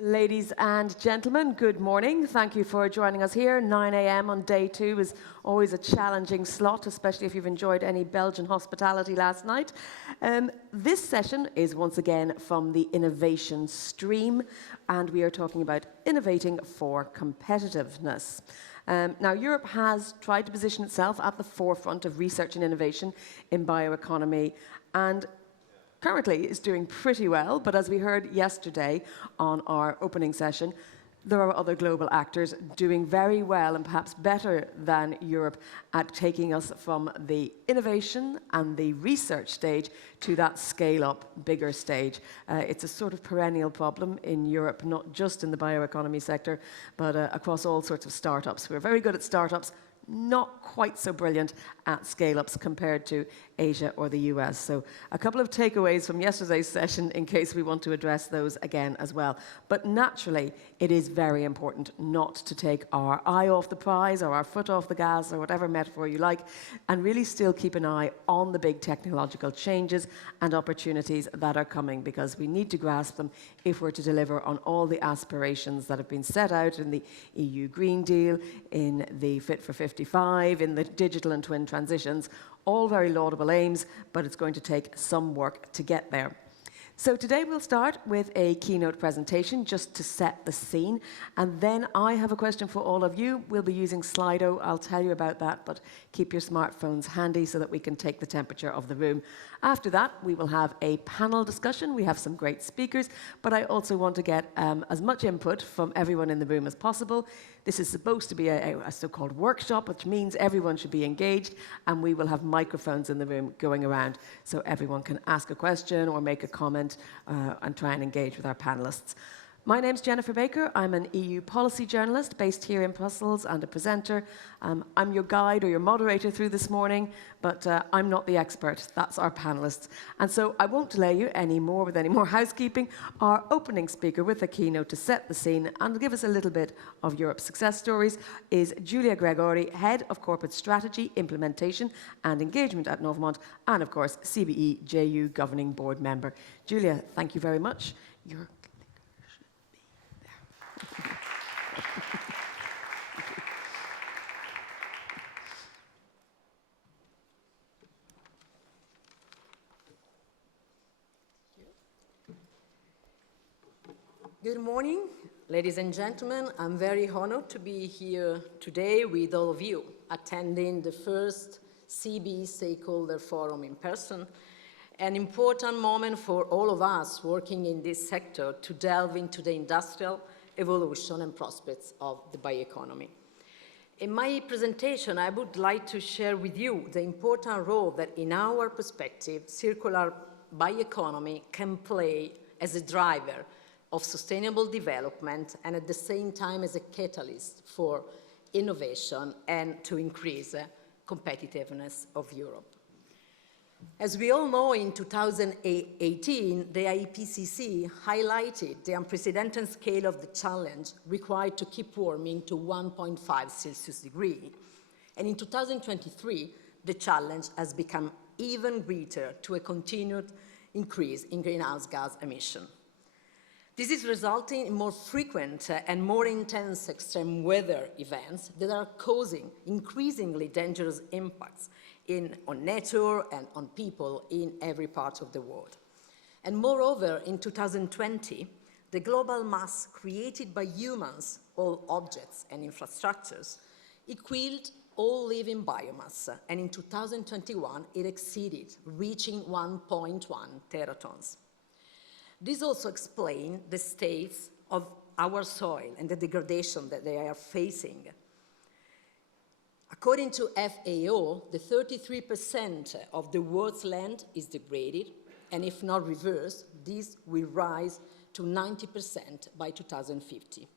Ladies and gentlemen, good morning. Thank you for joining us here. 9 a.m. on day 2 is always a challenging slot, especially if you've enjoyed any Belgian hospitality last night. This session is once again from the innovation stream, and we are talking about innovating for competitiveness. Now, Europe has tried to position itself at the forefront of research and innovation in bioeconomy, and currently is doing pretty well, but as we heard yesterday on our opening session, there are other global actors doing very well and perhaps better than Europe at taking us from the innovation and the research stage to that scale-up, bigger stage. It's a sort of perennial problem in Europe, not just in the bioeconomy sector, but across all sorts of startups. We're very good at startups, not quite so brilliant at scale-ups compared to Asia or the US. So a couple of takeaways from yesterday's session in case we want to address those again as well. But naturally, it is very important not to take our eye off the prize or our foot off the gas or whatever metaphor you like, and really still keep an eye on the big technological changes and opportunities that are coming, because we need to grasp them if we're to deliver on all the aspirations that have been set out in the EU Green Deal, in the Fit for 55, in the digital and twin transitions. All very laudable aims, but it's going to take some work to get there. So today we'll start with a keynote presentation just to set the scene, and then I have a question for all of you. We'll be using Slido. I'll tell you about that, but keep your smartphones handy so that we can take the temperature of the room. After that, we will have a panel discussion. We have some great speakers, but I also want to get as much input from everyone in the room as possible. This is supposed to be a so-called workshop, which means everyone should be engaged, and we will have microphones in the room going around so everyone can ask a question or make a comment and try and engage with our panelists. My name's Jennifer Baker. I'm an EU policy journalist based here in Brussels and a presenter. I'm your guide or your moderator through this morning, but I'm not the expert. That's our panelists. And so I won't delay you anymore with any more housekeeping. Our opening speaker with a keynote to set the scene and give us a little bit of Europe's success stories is Giulia Gregori, Head of Corporate Strategy, Implementation and Engagement at Novamont, and of course, CBEJU Governing Board member. Giulia, thank you very much. Good morning, ladies and gentlemen. I'm very honored to be here today with all of you, attending the first CB Stakeholder Forum in person, an important moment for all of us working in this sector to delve into the industrial evolution and prospects of the bioeconomy. In my presentation, I would like to share with you the important role that, in our perspective, circular bioeconomy can play as a driver of sustainable development and at the same time as a catalyst for innovation and to increase competitiveness of Europe. As we all know, in 2018, the IPCC highlighted the unprecedented scale of the challenge required to keep warming to 1.5 Celsius degree. And in 2023, the challenge has become even greater to a continued increase in greenhouse gas emission. This is resulting in more frequent and more intense extreme weather events that are causing increasingly dangerous impacts on nature and on people in every part of the world. And moreover, in 2020, the global mass created by humans, all objects and infrastructures, equaled all living biomass, and in 2021 it exceeded, reaching 1.1 teratons. This also explains the states of our soil and the degradation that they are facing. According to FAO, the 33% of the world's land is degraded, and if not reversed, this will rise to 90% by 2050.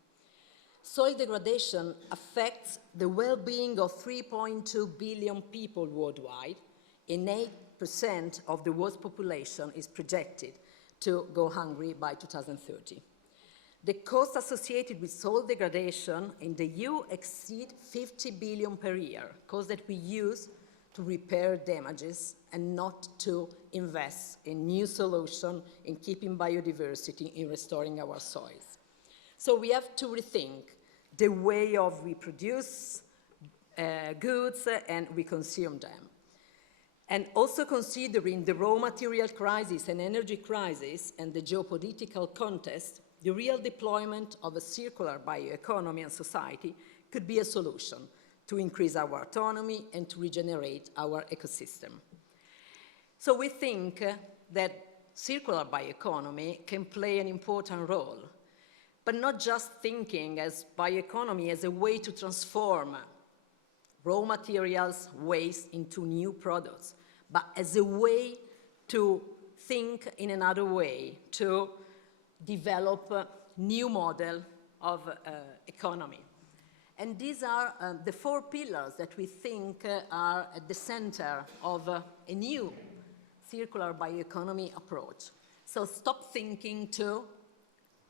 Soil degradation affects the well-being of 3.2 billion people worldwide, and 8% of the world's population is projected to go hungry by 2030. The costs associated with soil degradation in the EU exceed 50 billion per year, costs that we use to repair damages and not to invest in new solutions in keeping biodiversity, in restoring our soils. So we have to rethink the way of we produce goods and we consume them. And also considering the raw material crisis and energy crisis and the geopolitical context, the real deployment of a circular bioeconomy and society could be a solution to increase our autonomy and to regenerate our ecosystem. So we think that circular bioeconomy can play an important role, but not just thinking as bioeconomy as a way to transform raw materials waste into new products, but as a way to think in another way, to develop a new model of economy. And these are the 4 pillars that we think are at the center of a new circular bioeconomy approach. So stop thinking to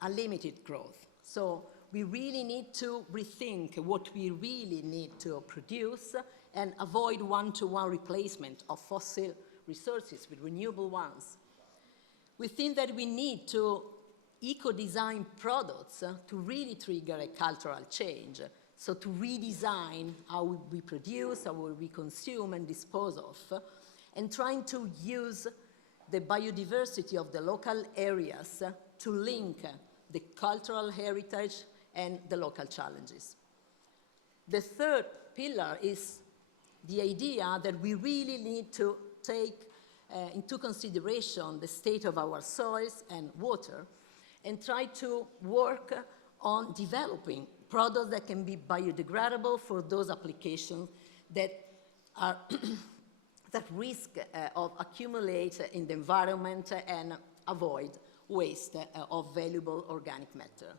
unlimited growth. So we really need to rethink what we really need to produce and avoid one-to-one replacement of fossil resources with renewable ones. We think that we need to eco-design products to really trigger a cultural change. So to redesign how we produce, how we consume and dispose of, and trying to use the biodiversity of the local areas to link the cultural heritage and the local challenges. The 3rd pillar is the idea that we really need to take into consideration the state of our soils and water and try to work on developing products that can be biodegradable for those applications that are that risk of accumulate in the environment and avoid waste of valuable organic matter.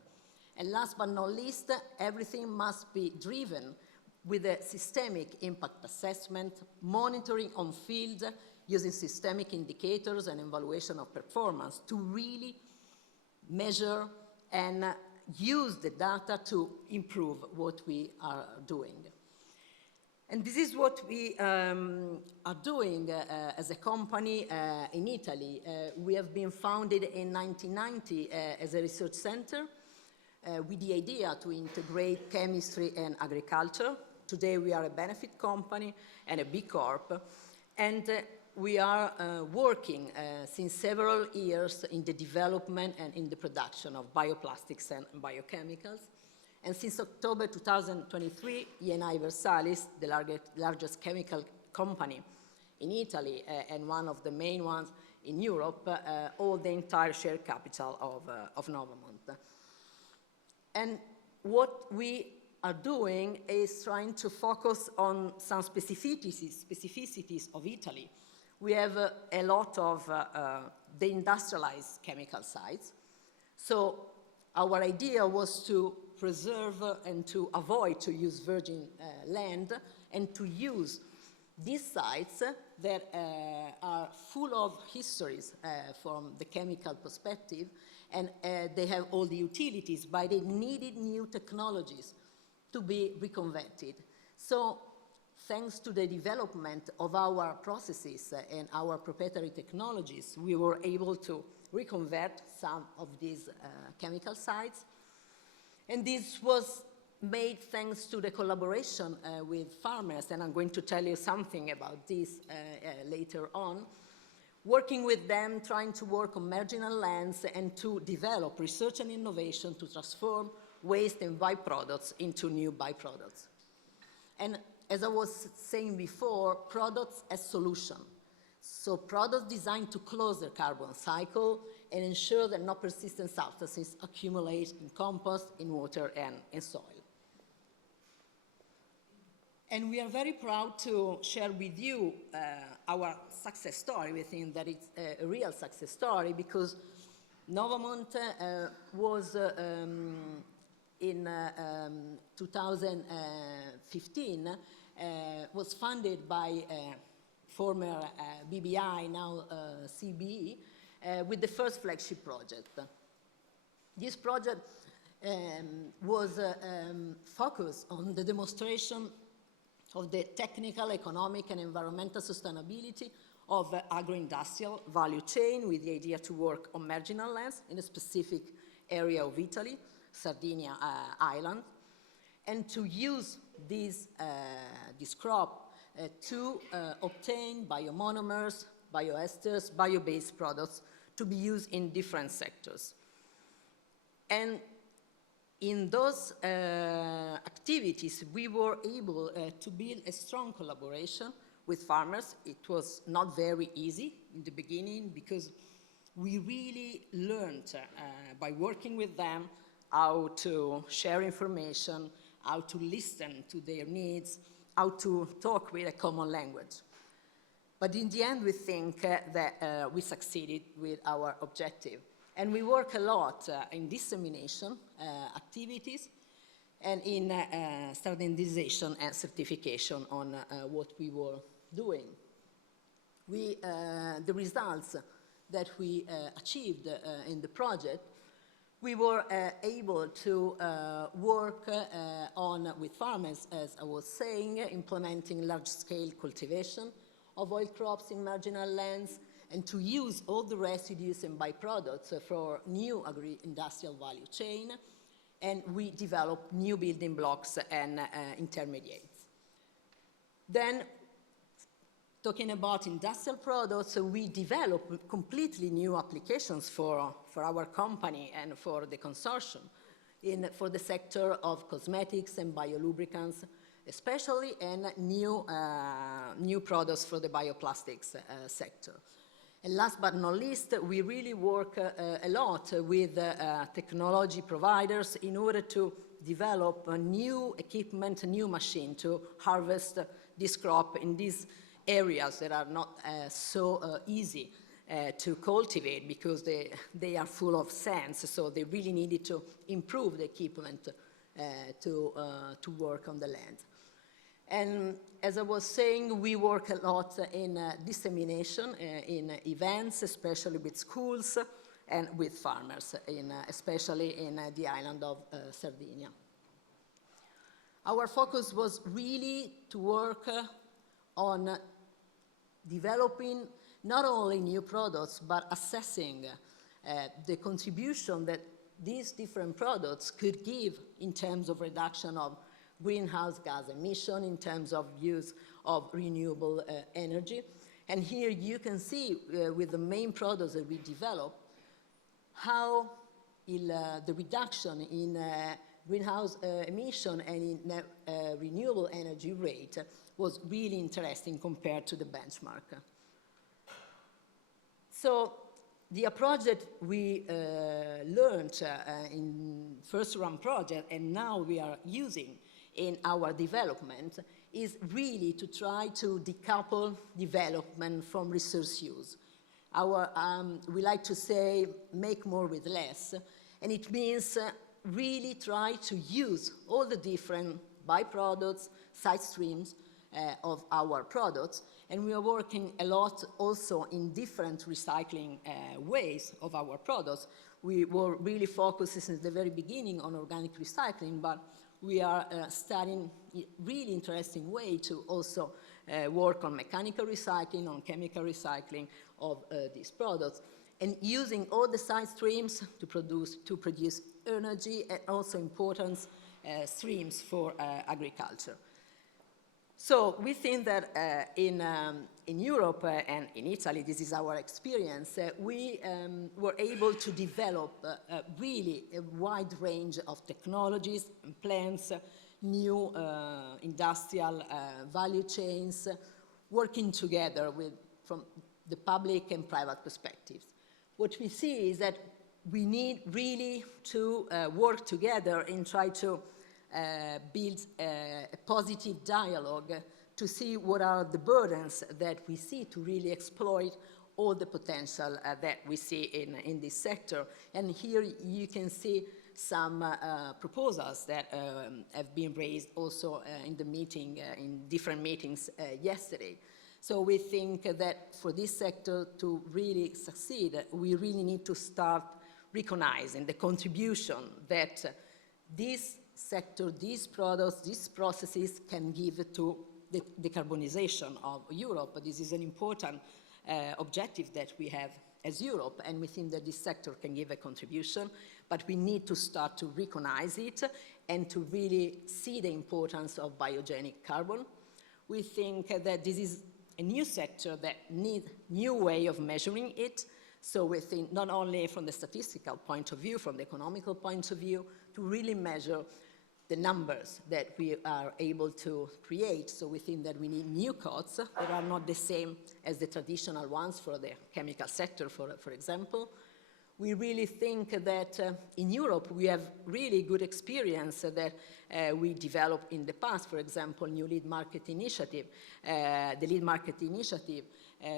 And last but not least, everything must be driven with a systemic impact assessment, monitoring on field using systemic indicators and evaluation of performance to really measure and use the data to improve what we are doing. And this is what we are doing as a company in Italy. We have been founded in 1990 as a research center with the idea to integrate chemistry and agriculture. Today we are a benefit company and a B Corp. And we are working since several years in the development and in the production of bioplastics and biochemicals. And since October 2023, E&I Versalis, the largest chemical company in Italy and one of the main ones in Europe, hold the entire share capital of Novamont. And what we are doing is trying to focus on some specificities of Italy. We have a lot of deindustrialized chemical sites. So our idea was to preserve and to avoid to use virgin land and to use these sites that are full of histories from the chemical perspective, and they have all the utilities, but they needed new technologies to be reconverted. So thanks to the development of our processes and our proprietary technologies, we were able to reconvert some of these chemical sites. And this was made thanks to the collaboration with farmers, and I'm going to tell you something about this later on. Working with them, trying to work on marginal lands and to develop research and innovation to transform waste and byproducts into new byproducts. And as I was saying before, products as solution. So products designed to close the carbon cycle and ensure that no persistent substances accumulate in compost, in water, and in soil. And we are very proud to share with you our success story. We think that it's a real success story because Novamont was in 2015 was funded by former BBI, now CBE, with the first flagship project. This project was focused on the demonstration of the technical, economic, and environmental sustainability of agro-industrial value chain with the idea to work on marginal lands in a specific area of Italy, Sardinia island, and to use this crop to obtain biomonomers, bioesters, bio-based products to be used in different sectors. And in those activities, we were able to build a strong collaboration with farmers. It was not very easy in the beginning because we really learned by working with them how to share information, how to listen to their needs, how to talk with a common language. But in the end, we think that we succeeded with our objective. And we work a lot in dissemination activities and in standardization and certification on what we were doing. The results that we achieved in the project, we were able to work with farmers, as I was saying, implementing large-scale cultivation of oil crops in marginal lands, and to use all the residues and byproducts for new agri-industrial value chain, and we developed new building blocks and intermediates. Then, talking about industrial products, we developed completely new applications for our company and for the consortium for the sector of cosmetics and biolubricants, especially, and new products for the bioplastics sector. And last but not least, we really work a lot with technology providers in order to develop a new equipment, a new machine to harvest this crop in these areas that are not so easy to cultivate because they are full of sands, so they really needed to improve the equipment to work on the land. And as I was saying, we work a lot in dissemination, in events, especially with schools and with farmers, especially in the island of Sardinia. Our focus was really to work on developing not only new products, but assessing the contribution that these different products could give in terms of reduction of greenhouse gas emission, in terms of use of renewable energy. And here you can see with the main products that we developed, how the reduction in greenhouse emission and in renewable energy rate was really interesting compared to the benchmark. So the approach that we learned in first run project and now we are using in our development is really to try to decouple development from resource use. We like to say, make more with less, and it means really try to use all the different byproducts, side streams of our products, and we are working a lot also in different recycling ways of our products. We were really focused since the very beginning on organic recycling, but we are studying a really interesting way to also work on mechanical recycling, on chemical recycling of these products, and using all the side streams to produce energy and also important streams for agriculture. So we think that in Europe and in Italy, this is our experience, we were able to develop really a wide range of technologies and plans, new industrial value chains, working together from the public and private perspectives. What we see is that we need really to work together and try to build a positive dialogue to see what are the burdens that we see to really exploit all the potential that we see in this sector. And here you can see some proposals that have been raised also in the meeting, in different meetings yesterday. So we think that for this sector to really succeed, we really need to start recognizing the contribution that this sector, these products, these processes can give to the decarbonization of Europe. This is an important objective that we have as Europe, and we think that this sector can give a contribution, but we need to start to recognize it and to really see the importance of biogenic carbon. We think that this is a new sector that needs new way of measuring it. So we think not only from the statistical point of view, from the economical point of view, to really measure the numbers that we are able to create. So we think that we need new codes that are not the same as the traditional ones for the chemical sector, for example. We really think that in Europe we have really good experience that we developed in the past. For example, new lead market initiative. The lead market initiative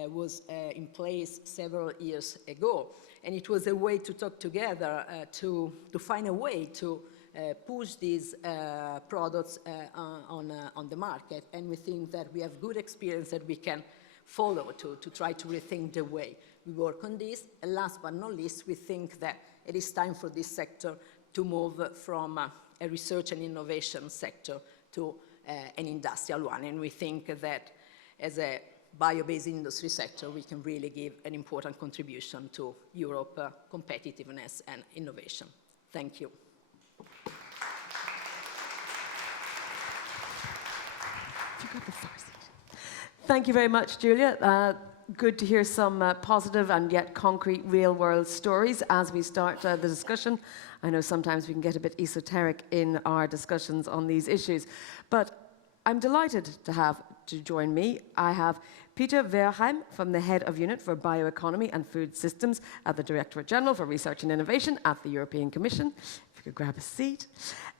was in place several years ago, and it was a way to talk together to find a way to push these products on the market. And we think that we have good experience that we can follow to try to rethink the way we work on this. And last but not least, we think that it is time for this sector to move from a research and innovation sector to an industrial one. And we think that as a bio-based industry sector, we can really give an important contribution to Europe competitiveness and innovation. Thank you. Thank you very much, Giulia. Good to hear some positive and yet concrete real-world stories as we start the discussion. I know sometimes we can get a bit esoteric in our discussions on these issues, but I'm delighted to have to join me. I have Peter Verheim from the Head of Unit for Bioeconomy and Food Systems at the Directorate-General for Research and Innovation at the European Commission. If you could grab a seat.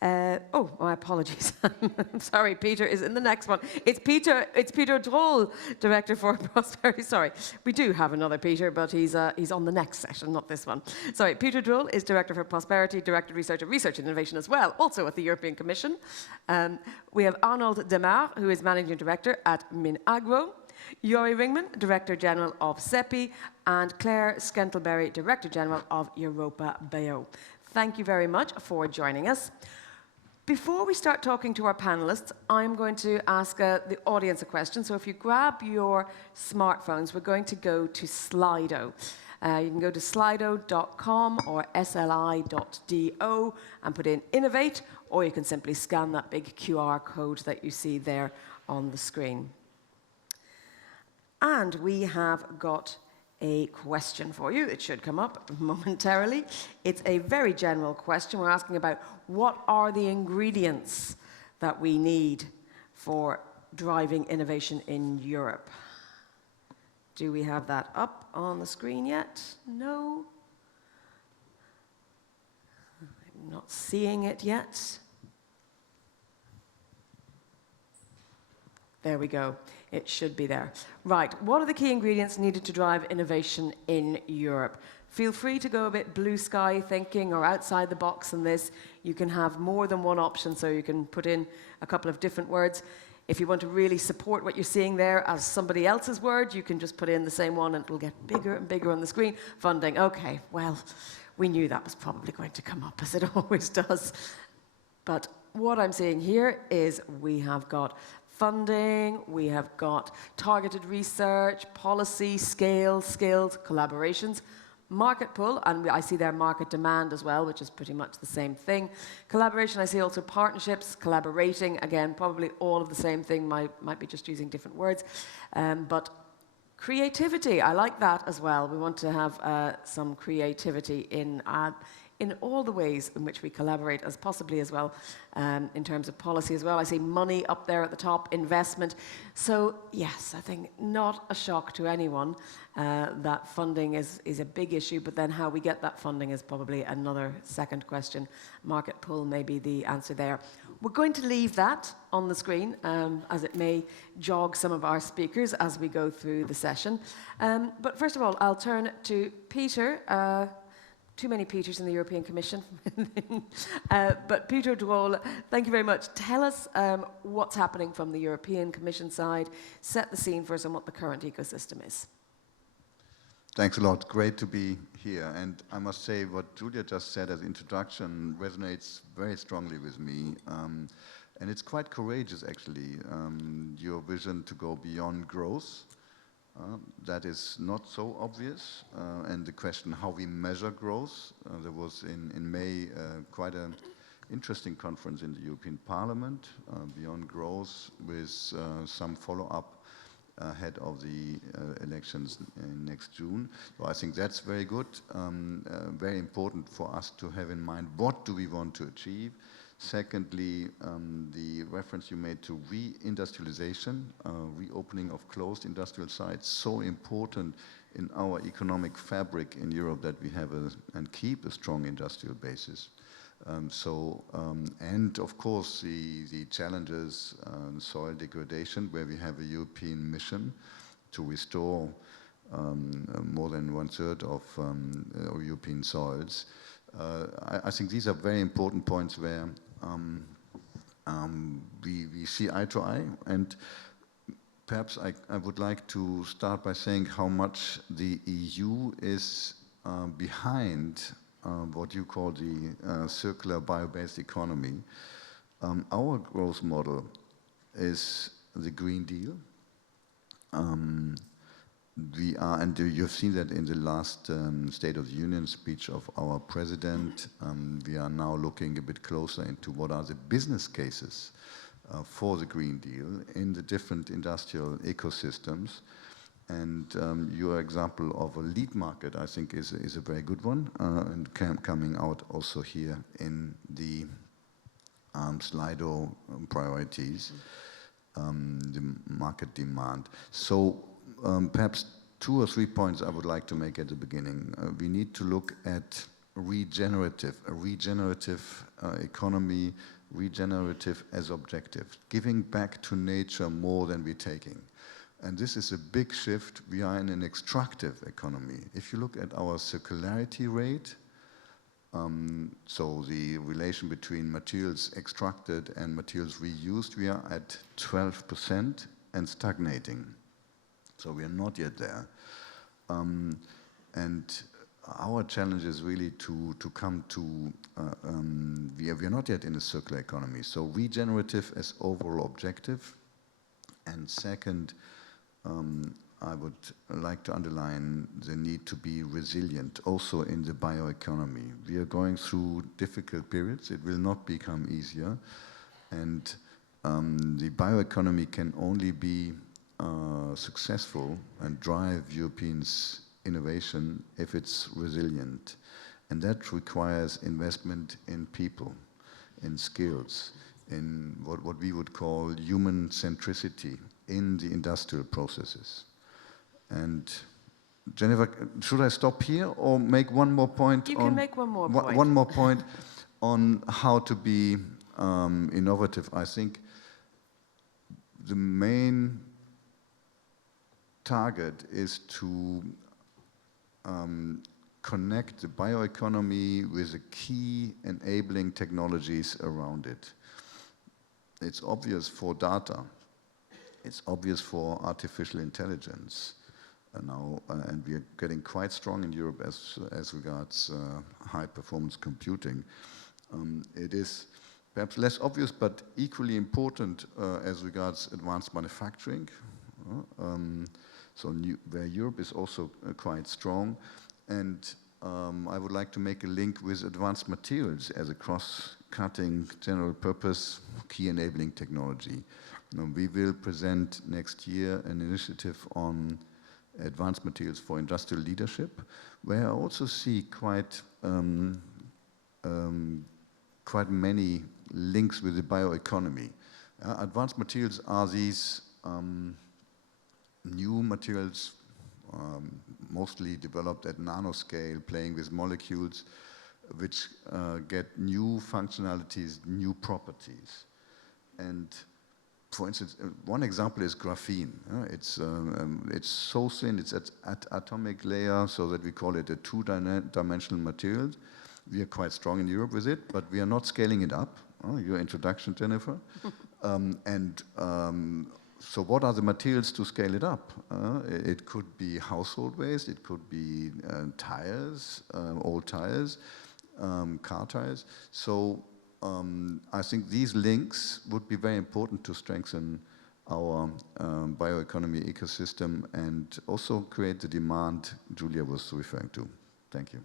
Oh, my apologies. I'm sorry, Peter is in the next one. It's Peter Dröll, Director for Prosperity. Sorry, we do have another Peter, but he's on the next session, not this one. Sorry, Peter Dröll is Director for Prosperity, Director of Research and Innovation as well, also at the European Commission. We have Arnold de Maere, who is Managing Director at MINAGRO. Jori Ringman, Director-General of CEPI, and Claire Skentelbery, Director-General of EuropaBio. Thank you very much for joining us. Before we start talking to our panelists, I'm going to ask the audience a question. So if you grab your smartphones, we're going to go to Slido. You can go to slido.com or sli.do and put in Innovate, or you can simply scan that big QR code that you see there on the screen. And we have got a question for you. It should come up momentarily. It's a very general question. We're asking about what are the ingredients that we need for driving innovation in Europe. Do we have that up on the screen yet? No? I'm not seeing it yet. There we go. It should be there. Right, what are the key ingredients needed to drive innovation in Europe? Feel free to go a bit blue sky thinking or outside the box on this. You can have more than one option, so you can put in a couple of different words. If you want to really support what you're seeing there as somebody else's word, you can just put in the same one and it'll get bigger and bigger on the screen. Funding, okay, well, we knew that was probably going to come up, as it always does. But what I'm seeing here is we have got funding, we have got targeted research, policy, scale, skills, collaborations, market pull, and I see there market demand as well, which is pretty much the same thing. Collaboration, I see also partnerships, collaborating, again, probably all of the same thing, might be just using different words. But creativity, I like that as well. We want to have some creativity in all the ways in which we collaborate, as possibly as well, in terms of policy as well. I see money up there at the top, investment. So yes, I think not a shock to anyone that funding is a big issue, but then how we get that funding is probably another second question. Market pull may be the answer there. We're going to leave that on the screen, as it may jog some of our speakers as we go through the session. But first of all, I'll turn to Peter. Too many Peters in the European Commission. But Peter Dröll, thank you very much. Tell us what's happening from the European Commission side. Set the scene for us on what the current ecosystem is. Thanks a lot. Great to be here. And I must say what Giulia just said as introduction resonates very strongly with me. And it's quite courageous, actually, your vision to go beyond growth That is not so obvious. And the question how we measure growth, there was in May quite an interesting conference in the European Parliament, Beyond Growth, with some follow-up ahead of the elections in next June. So I think that's very good, very important for us to have in mind what do we want to achieve. Secondly, the reference you made to re-industrialization, reopening of closed industrial sites, so important in our economic fabric in Europe that we have and keep a strong industrial basis. And of course the challenges, soil degradation, where we have a European mission to restore more than 1/3 of European soils. I think these are very important points where we see eye to eye, and perhaps I would like to start by saying how much the EU is behind what you call the circular bio-based economy. Our growth model is the Green Deal. And you've seen that in the last State of the Union speech of our president. We are now looking a bit closer into what are the business cases for the Green Deal in the different industrial ecosystems. And your example of a lead market, I think, is a very good one, and coming out also here in the Slido priorities, the market demand. So perhaps 2 or 3 points I would like to make at the beginning. We need to look at a regenerative economy, regenerative as objective, giving back to nature more than we're taking. And this is a big shift. We are in an extractive economy. If you look at our circularity rate, so the relation between materials extracted and materials reused, we are at 12% and stagnating. So we are not yet there. And our challenge is really to come to, we are not yet in a circular economy. So regenerative as overall objective. And second, I would like to underline the need to be resilient also in the bioeconomy. We are going through difficult periods. It will not become easier. And the bioeconomy can only be successful and drive Europeans' innovation if it's resilient. And that requires investment in people, in skills, in what we would call human centricity in the industrial processes. And Jennifer, should I stop here or make one more point? You can make one more point. One more point on how to be innovative. I think the main target is to connect the bioeconomy with the key enabling technologies around it. It's obvious for data. It's obvious for artificial intelligence now, and we are getting quite strong in Europe as regards high-performance computing. It is perhaps less obvious, but equally important as regards advanced manufacturing. Where Europe is also quite strong, and I would like to make a link with advanced materials as a cross-cutting general-purpose key enabling technology. We will present next year an initiative on advanced materials for industrial leadership, where I also see quite many links with the bioeconomy. Advanced materials are these new materials, mostly developed at nanoscale, playing with molecules, which get new functionalities, new properties. And for instance, one example is graphene. It's so thin, it's at atomic layer, so that we call it a two-dimensional material. We are quite strong in Europe with it, but we are not scaling it up. Your introduction, Jennifer. So what are the materials to scale it up? It could be household waste, it could be tires, old tires, car tires. So I think these links would be very important to strengthen our bioeconomy ecosystem and also create the demand Giulia was referring to. Thank you.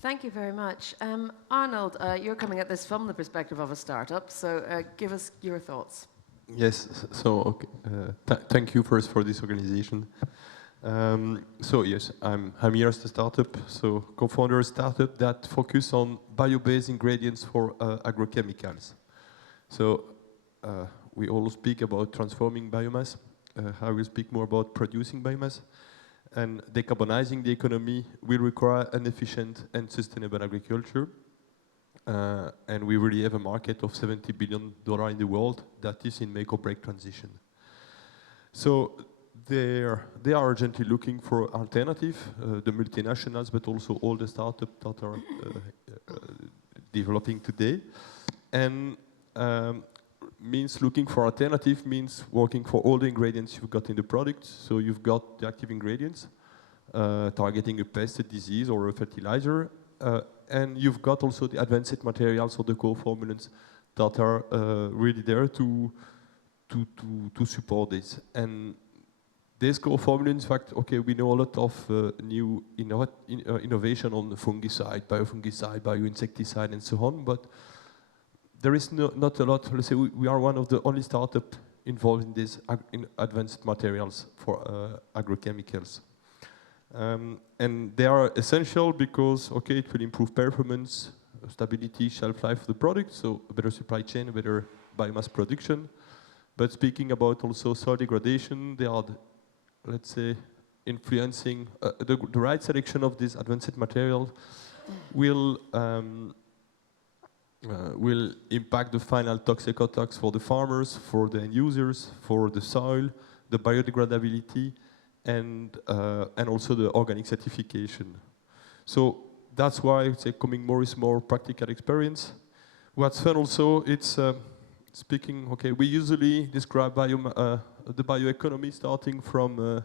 Thank you very much. Arnold, you're coming at this from the perspective of a startup, so give us your thoughts. Yes, so okay. Thank you first for this organization. So yes, I'm here as the startup, so co-founder a startup that focus on bio-based ingredients for agrochemicals. So we all speak about transforming biomass. I will speak more about producing biomass. And decarbonizing the economy will require an efficient and sustainable agriculture. And we really have a market of $70 billion in the world that is in make or break transition. So they are urgently looking for alternative, the multinationals, but also all the startups that are developing today. And means looking for alternative means working for all the ingredients you've got in the product. So you've got the active ingredients, targeting a pest, a disease, or a fertilizer. And you've got also the advanced materials or the co-formulants that are really there to support this. And these co-formulants, in fact, okay, we know a lot of new innovation on the fungicide, biofungicide, bioinsecticide, and so on, but there is not a lot. Let's say we are one of the only startups involved in these in advanced materials for agrochemicals. And they are essential because, okay, it will improve performance, stability, shelf life of the product, so a better supply chain, a better biomass production. But speaking about also soil degradation, they are, let's say, influencing the right selection of this advanced material will impact the final tox for the farmers, for the end users, for the soil, the biodegradability, and also the organic certification. So that's why I say coming more is more practical experience. What's fun also, it's speaking, okay, we usually describe the bioeconomy starting from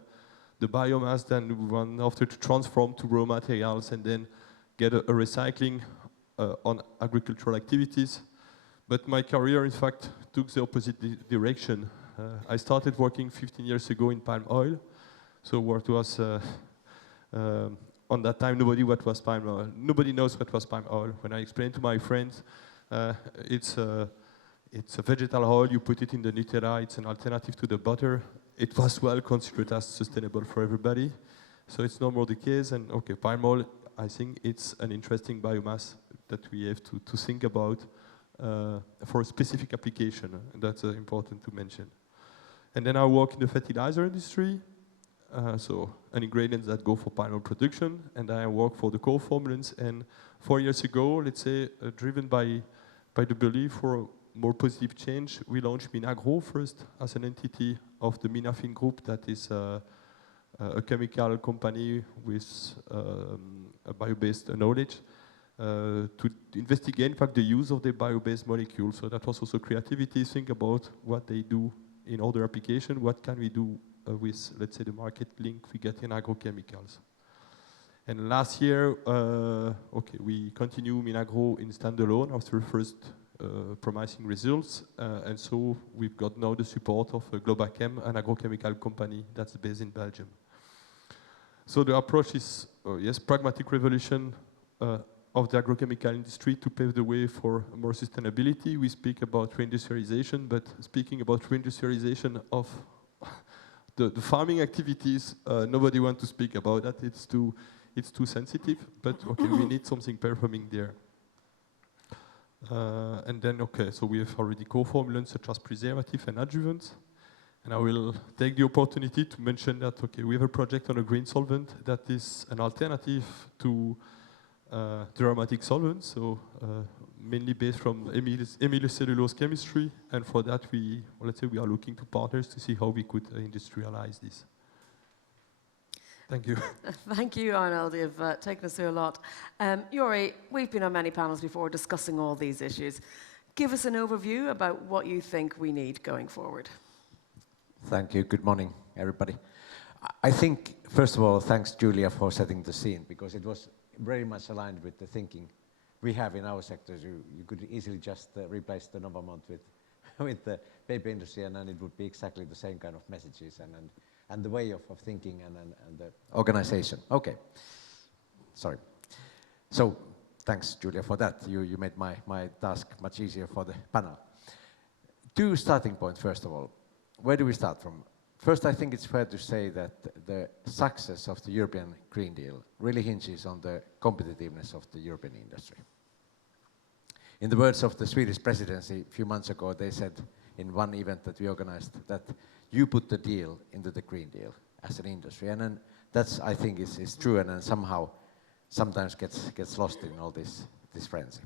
the biomass, then one after to transform to raw materials and then get a recycling on agricultural activities. But my career, in fact, took the opposite direction. I started working 15 years ago in palm oil. So what was, on that time, nobody knows what was palm oil. When I explained to my friends, it's a vegetal oil, you put it in the Nutella, it's an alternative to the butter. It was well considered as sustainable for everybody. So it's no more the case, and okay, palm oil, I think it's an interesting biomass that we have to think about for a specific application, and that's important to mention. And then I work in the fertilizer industry, so an ingredient that go for palm oil production, and I work for the co-formulants. And 4 years ago, let's say, driven by the belief for a more positive change, we launched MINAGRO first as an entity of the Minafin group, that is a chemical company with a bio-based knowledge to investigate, in fact, the use of the bio-based molecules. So that was also creativity, think about what they do in other applications, what can we do with, let's say, the market link we get in agrochemicals. And last year, okay, we continue MINAGRO in standalone after first promising results, and so we've got now the support of Globachem, an agrochemical company that's based in Belgium. So the approach is, yes, pragmatic revolution of the agrochemical industry to pave the way for more sustainability. We speak about reindustrialization, but speaking about reindustrialization of the farming activities, nobody wants to speak about that. It's too sensitive, but okay, we need something performing there. And then, okay, so we have already co-formulants such as preservative and adjuvants. And I will take the opportunity to mention that, okay, we have a project on a green solvent that is an alternative to the aromatic solvents, so mainly based from amylocellulose chemistry. And for that, let's say we are looking to partners to see how we could industrialize this. Thank you. Thank you, Arnold. You've taken us through a lot. Jori, we've been on many panels before discussing all these issues. Give us an overview about what you think we need going forward. Thank you. Good morning, everybody. I think, first of all, thanks, Giulia, for setting the scene, because it was very much aligned with the thinking we have in our sectors. You could easily just replace the Novamont with the paper industry, and then it would be exactly the same kind of messages and the way of thinking and the organization. Okay, sorry. So thanks, Giulia, for that. You made my task much easier for the panel. 2 starting points, first of all. Where do we start from? First, I think it's fair to say that the success of the European Green Deal really hinges on the competitiveness of the European industry. In the words of the Swedish presidency a few months ago, they said in one event that we organized that you put the deal into the Green Deal as an industry. And then that's, I think, is true, and then somehow sometimes gets lost in all this frenzy.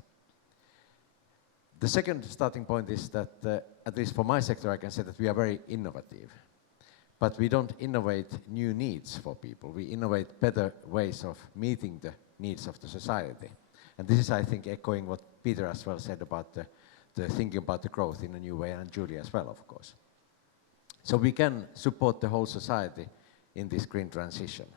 The second starting point is that, at least for my sector, I can say that we are very innovative. But we don't innovate new needs for people. We innovate better ways of meeting the needs of the society. And this is, I think, echoing what Peter as well said about the thinking about the growth in a new way, and Giulia as well, of course. So we can support the whole society in this green transition.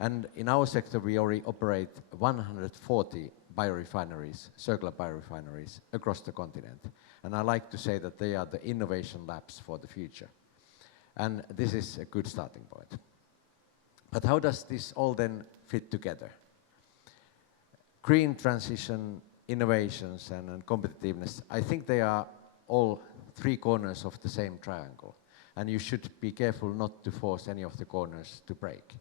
And in our sector, we already operate 140 biorefineries, circular biorefineries, across the continent. And I like to say that they are the innovation labs for the future. And this is a good starting point. But how does this all then fit together? Green transition, innovations, and competitiveness, I think they are all 3 corners of the same triangle. And you should be careful not to force any of the corners to break.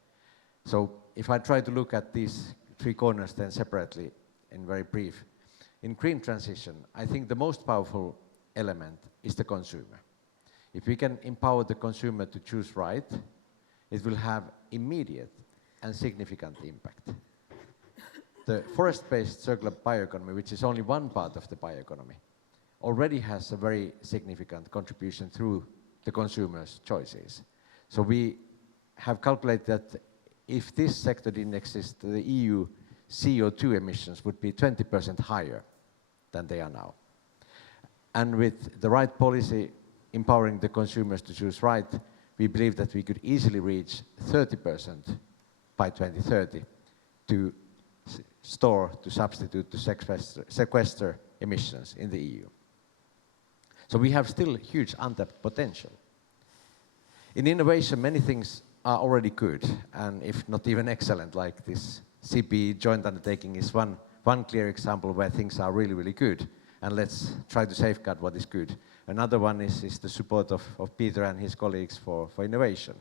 So if I try to look at these 3 corners then separately in very brief, in green transition, I think the most powerful element is the consumer. If we can empower the consumer to choose right, it will have immediate and significant impact. The forest-based circular bioeconomy, which is only one part of the bioeconomy, already has a very significant contribution through the consumer's choices. So we have calculated that if this sector didn't exist, the EU CO2 emissions would be 20% higher than they are now. And with the right policy empowering the consumers to choose right, we believe that we could easily reach 30% by 2030 to store, to substitute, to sequester emissions in the EU. So we have still huge untapped potential. In innovation, many things are already good, and if not even excellent, like this CEPI joint undertaking is one clear example where things are really, really good, and let's try to safeguard what is good. Another one is the support of Peter and his colleagues for innovation.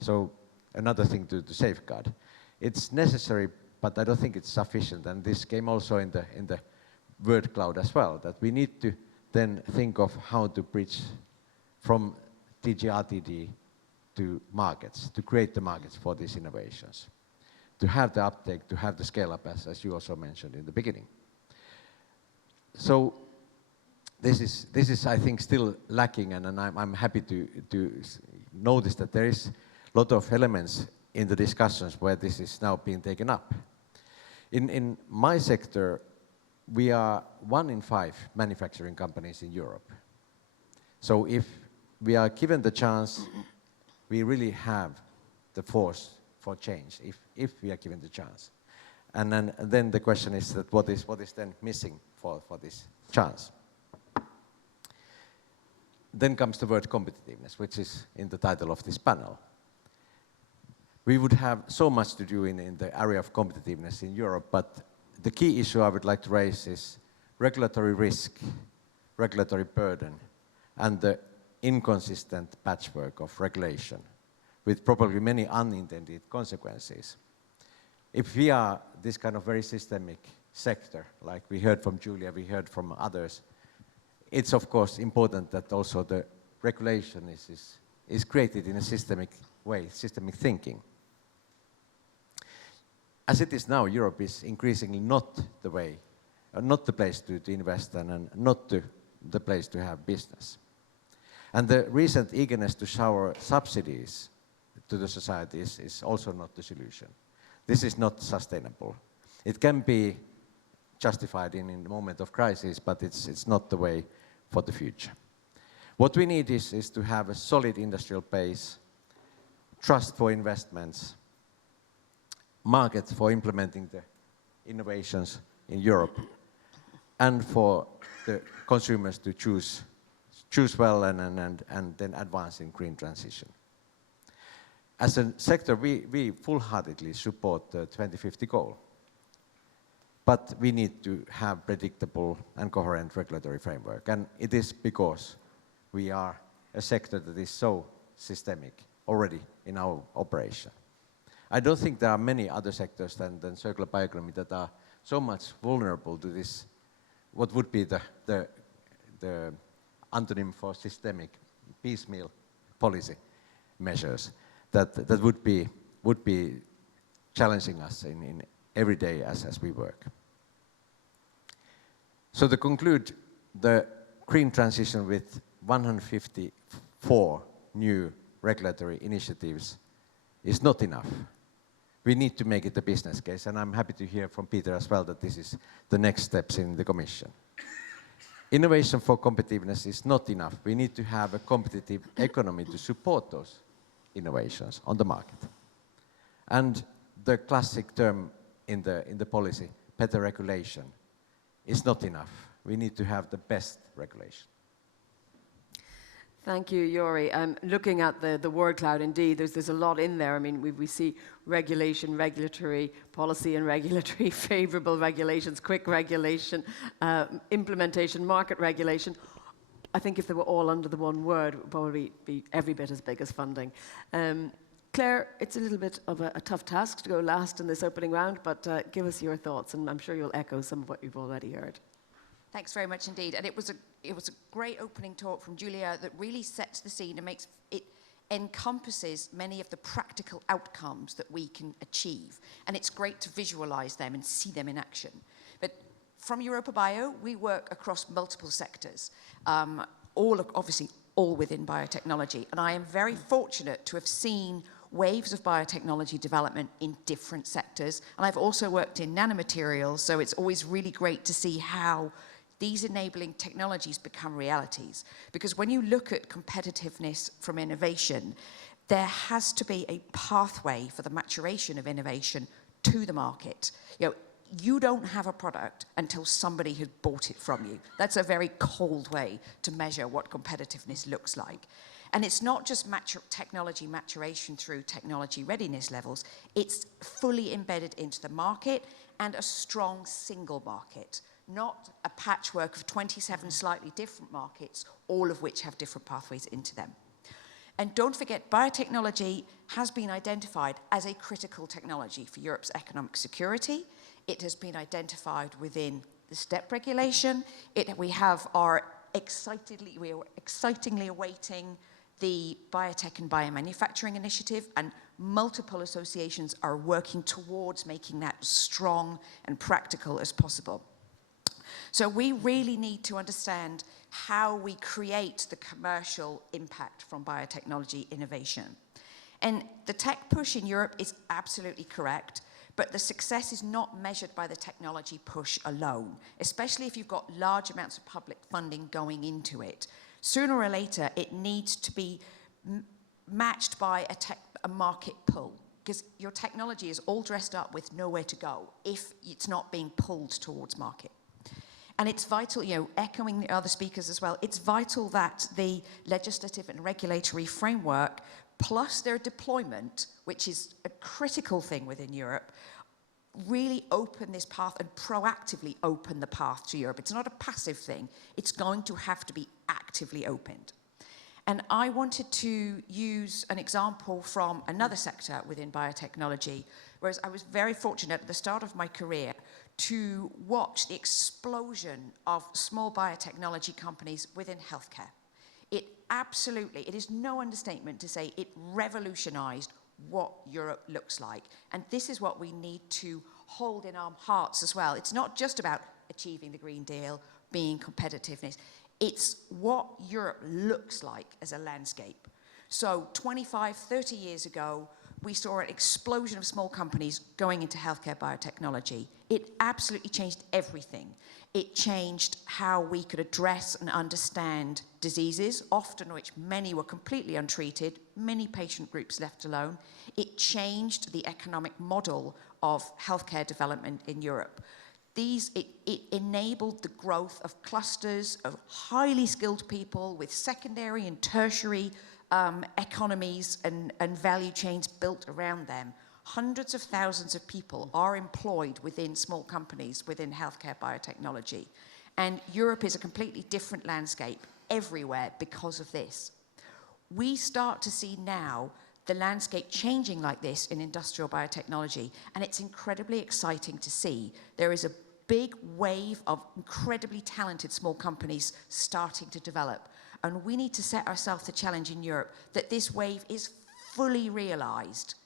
So another thing to safeguard. It's necessary, but I don't think it's sufficient, and this came also in the word cloud as well, that we need to then think of how to bridge from DG/RTD to markets, to create the markets for these innovations, to have the uptake, to have the scale-up, as you also mentioned in the beginning. So this is I think, still lacking, and I'm happy to notice that there is a lot of elements in the discussions where this is now being taken up. In my sector, we are 1 in 5 manufacturing companies in Europe. So if we are given the chance, we really have the force for change, if we are given the chance. And then the question is that what is then missing for this chance? Then comes the word competitiveness, which is in the title of this panel. We would have so much to do in the area of competitiveness in Europe, but the key issue I would like to raise is regulatory risk, regulatory burden, and the inconsistent patchwork of regulation, with probably many unintended consequences. If we are this kind of very systemic sector, like we heard from Giulia, we heard from others, it's of course important that also the regulation is created in a systemic way, systemic thinking. As it is now, Europe is increasingly not the way, not the place to invest and not the place to have business. And the recent eagerness to shower subsidies to the society is also not the solution. This is not sustainable. It can be justified in a moment of crisis, but it's not the way for the future. What we need is to have a solid industrial base, trust for investments, market for implementing the innovations in Europe, and for the consumers to choose choose well and then advance in green transition. As a sector, we full-heartedly support the 2050 goal. But we need to have predictable and coherent regulatory framework. And it is because we are a sector that is so systemic already in our operation. I don't think there are many other sectors than circular bioeconomy that are so much vulnerable to this, what would be the antonym for systemic piecemeal policy measures that would be challenging us in every day as we work. So to conclude, the green transition with 154 new regulatory initiatives is not enough. We need to make it a business case, and I'm happy to hear from Peter as well that this is the next steps in the Commission. Innovation for competitiveness is not enough. We need to have a competitive economy to support those innovations on the market. And the classic term in the policy, better regulation, is not enough. We need to have the best regulation. Thank you, Jori. Looking at the word cloud, indeed, there's a lot in there. I mean, we see regulation, regulatory policy and regulatory, favourable regulations, quick regulation, implementation, market regulation. I think if they were all under the one word, it would probably be every bit as big as funding. Claire, it's a little bit of a tough task to go last in this opening round, but give us your thoughts, and I'm sure you'll echo some of what you've already heard. Thanks very much indeed. And it was a great opening talk from Giulia that really sets the scene and makes it encompasses many of the practical outcomes that we can achieve. And it's great to visualize them and see them in action. But from EuropaBio, we work across multiple sectors, obviously all within biotechnology. And I am very fortunate to have seen waves of biotechnology development in different sectors. And I've also worked in nanomaterials, so it's always really great to see how these enabling technologies become realities. Because when you look at competitiveness from innovation, there has to be a pathway for the maturation of innovation to the market. You don't have a product until somebody has bought it from you. That's a very cold way to measure what competitiveness looks like. And it's not just technology maturation through technology readiness levels, it's fully embedded into the market and a strong single market, not a patchwork of 27 slightly different markets, all of which have different pathways into them. And don't forget, biotechnology has been identified as a critical technology for Europe's economic security. It has been identified within the STEP regulation. We are excitingly awaiting the Biotech and Biomanufacturing Initiative, and multiple associations are working towards making that as strong and practical as possible. So we really need to understand how we create the commercial impact from biotechnology innovation. And the tech push in Europe is absolutely correct, but the success is not measured by the technology push alone, especially if you've got large amounts of public funding going into it. Sooner or later, it needs to be matched by a market pull, because your technology is all dressed up with nowhere to go if it's not being pulled towards market. And it's vital, echoing the other speakers as well, it's vital that the legislative and regulatory framework, plus their deployment, which is a critical thing within Europe, really open this path and proactively open the path to Europe. It's not a passive thing. It's going to have to be actively opened. And I wanted to use an example from another sector within biotechnology, whereas I was very fortunate at the start of my career to watch the explosion of small biotechnology companies within healthcare. It is no understatement to say it revolutionized what Europe looks like. And this is what we need to hold in our hearts as well. It's not just about achieving the Green Deal, being competitiveness. It's what Europe looks like as a landscape. So 25, 30 years ago, we saw an explosion of small companies going into healthcare biotechnology. It absolutely changed everything. It changed how we could address and understand diseases, often which many were completely untreated, many patient groups left alone. It changed the economic model of healthcare development in Europe. It enabled the growth of clusters of highly skilled people with secondary and tertiary economies and value chains built around them. Hundreds of thousands of people are employed within small companies within healthcare biotechnology. And Europe is a completely different landscape everywhere because of this. We start to see now the landscape changing like this in industrial biotechnology, and it's incredibly exciting to see. There is a big wave of incredibly talented small companies starting to develop, and we need to set ourselves the challenge in Europe that this wave is fully realized.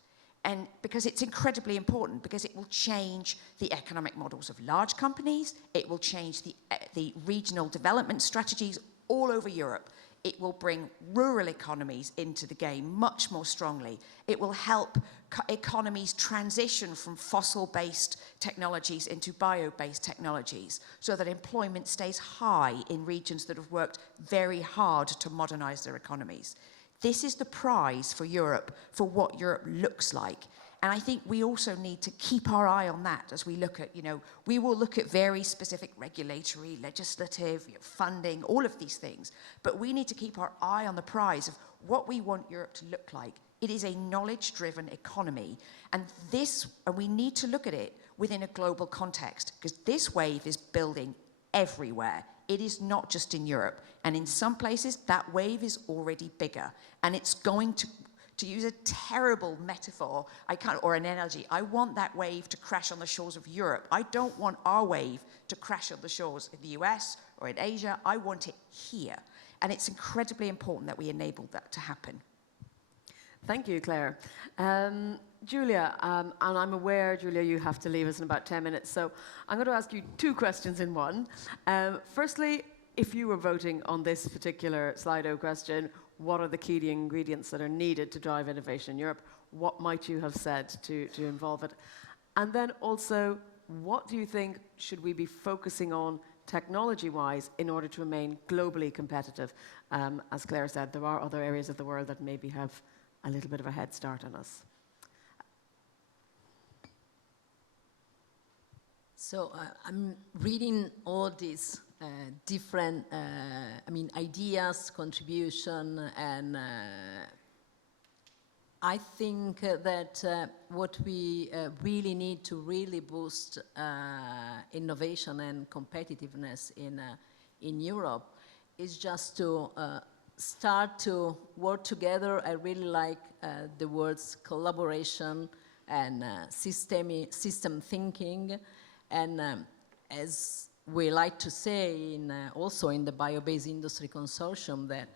And because it's incredibly important, because it will change the economic models of large companies, it will change the regional development strategies all over Europe. It will bring rural economies into the game much more strongly. It will help economies transition from fossil-based technologies into bio-based technologies so that employment stays high in regions that have worked very hard to modernize their economies. This is the prize for Europe, for what Europe looks like. And I think we also need to keep our eye on that as we look at, we will look at very specific regulatory, legislative, funding, all of these things. But we need to keep our eye on the prize of what we want Europe to look like. It is a knowledge-driven economy. And we need to look at it within a global context, because this wave is building everywhere. It is not just in Europe. And in some places, that wave is already bigger. And it's going to use a terrible metaphor, or an analogy, I want that wave to crash on the shores of Europe. I don't want our wave to crash on the shores in the US or in Asia. I want it here. And it's incredibly important that we enable that to happen. Thank you, Claire. Giulia, and I'm aware, Giulia, you have to leave us in about 10 minutes, so I'm going to ask you two questions in one. Firstly, if you were voting on this particular Slido question, what are the key ingredients that are needed to drive innovation in Europe? What might you have said to involve it? And then also, what do you think should we be focusing on technology-wise in order to remain globally competitive? As Claire said, there are other areas of the world that maybe have a little bit of a head start on us. So I'm reading all these different, ideas, contribution, and I think that what we really need to really boost innovation and competitiveness in Europe is just to start to work together. I really like the words collaboration and system thinking, and as we like to say also in the Bio-Based Industry Consortium that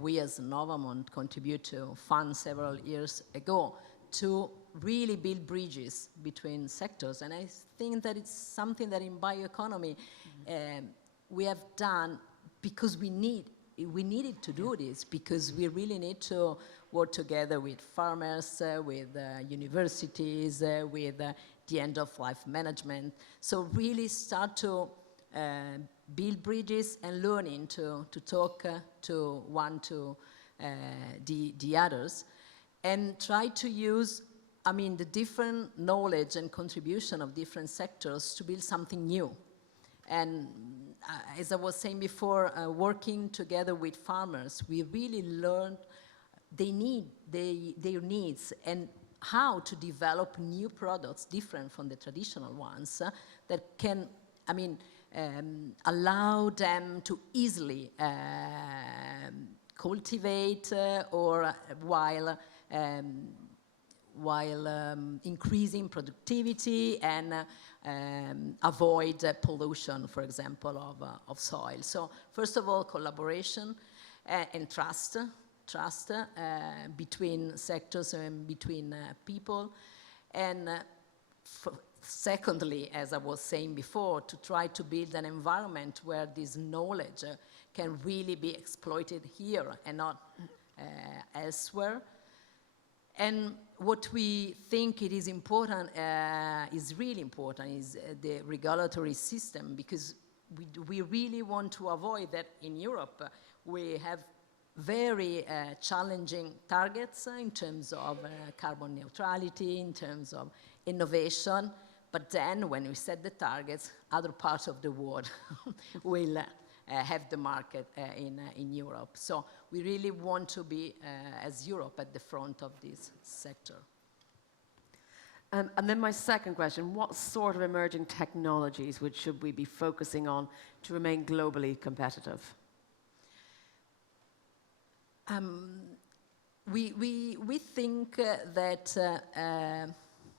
we as Novamont contribute to fund several years ago, to really build bridges between sectors. And I think that it's something that in bioeconomy we have done because we needed to do this, because we really need to work together with farmers, with universities, with the end-of-life management. So really start to build bridges and learning to talk to the others, and try to use, the different knowledge and contribution of different sectors to build something new. And as I was saying before, working together with farmers, we really learned their needs and how to develop new products different from the traditional ones that can, allow them to easily cultivate or while increasing productivity and avoid pollution, for example, of soil. So first of all, collaboration and trust between sectors and between people. And secondly, as I was saying before, to try to build an environment where this knowledge can really be exploited here and not elsewhere. And what we think it is important, is really important, is the regulatory system, because we really want to avoid that in Europe we have very challenging targets in terms of carbon neutrality, in terms of innovation, But then when we set the targets, other parts of the world will have the market in Europe. So we really want to be, as Europe, at the front of this sector. And then my second question, what sort of emerging technologies should we be focusing on to remain globally competitive? We think that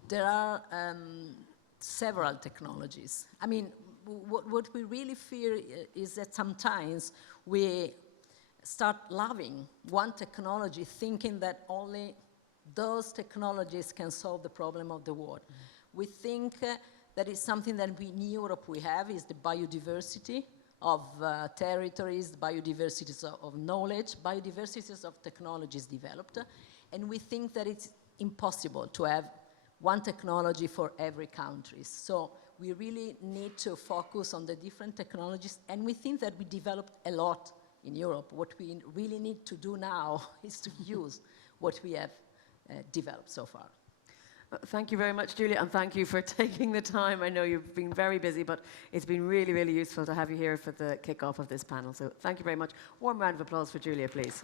there are several technologies. I mean, what we really fear is that sometimes we start loving one technology, thinking that only those technologies can solve the problem of the world. We think that is something that we in Europe we have, is the biodiversity of territories, biodiversities of knowledge, biodiversities of technologies developed, and we think that it's impossible to have one technology for every country. So we really need to focus on the different technologies, and we think that we developed a lot in Europe. What we really need to do now is to use what we have developed so far. Thank you very much, Giulia, and thank you for taking the time. I know you've been very busy, but it's been really, really useful to have you here for the kickoff of this panel. So thank you very much. Warm round of applause for Giulia, please.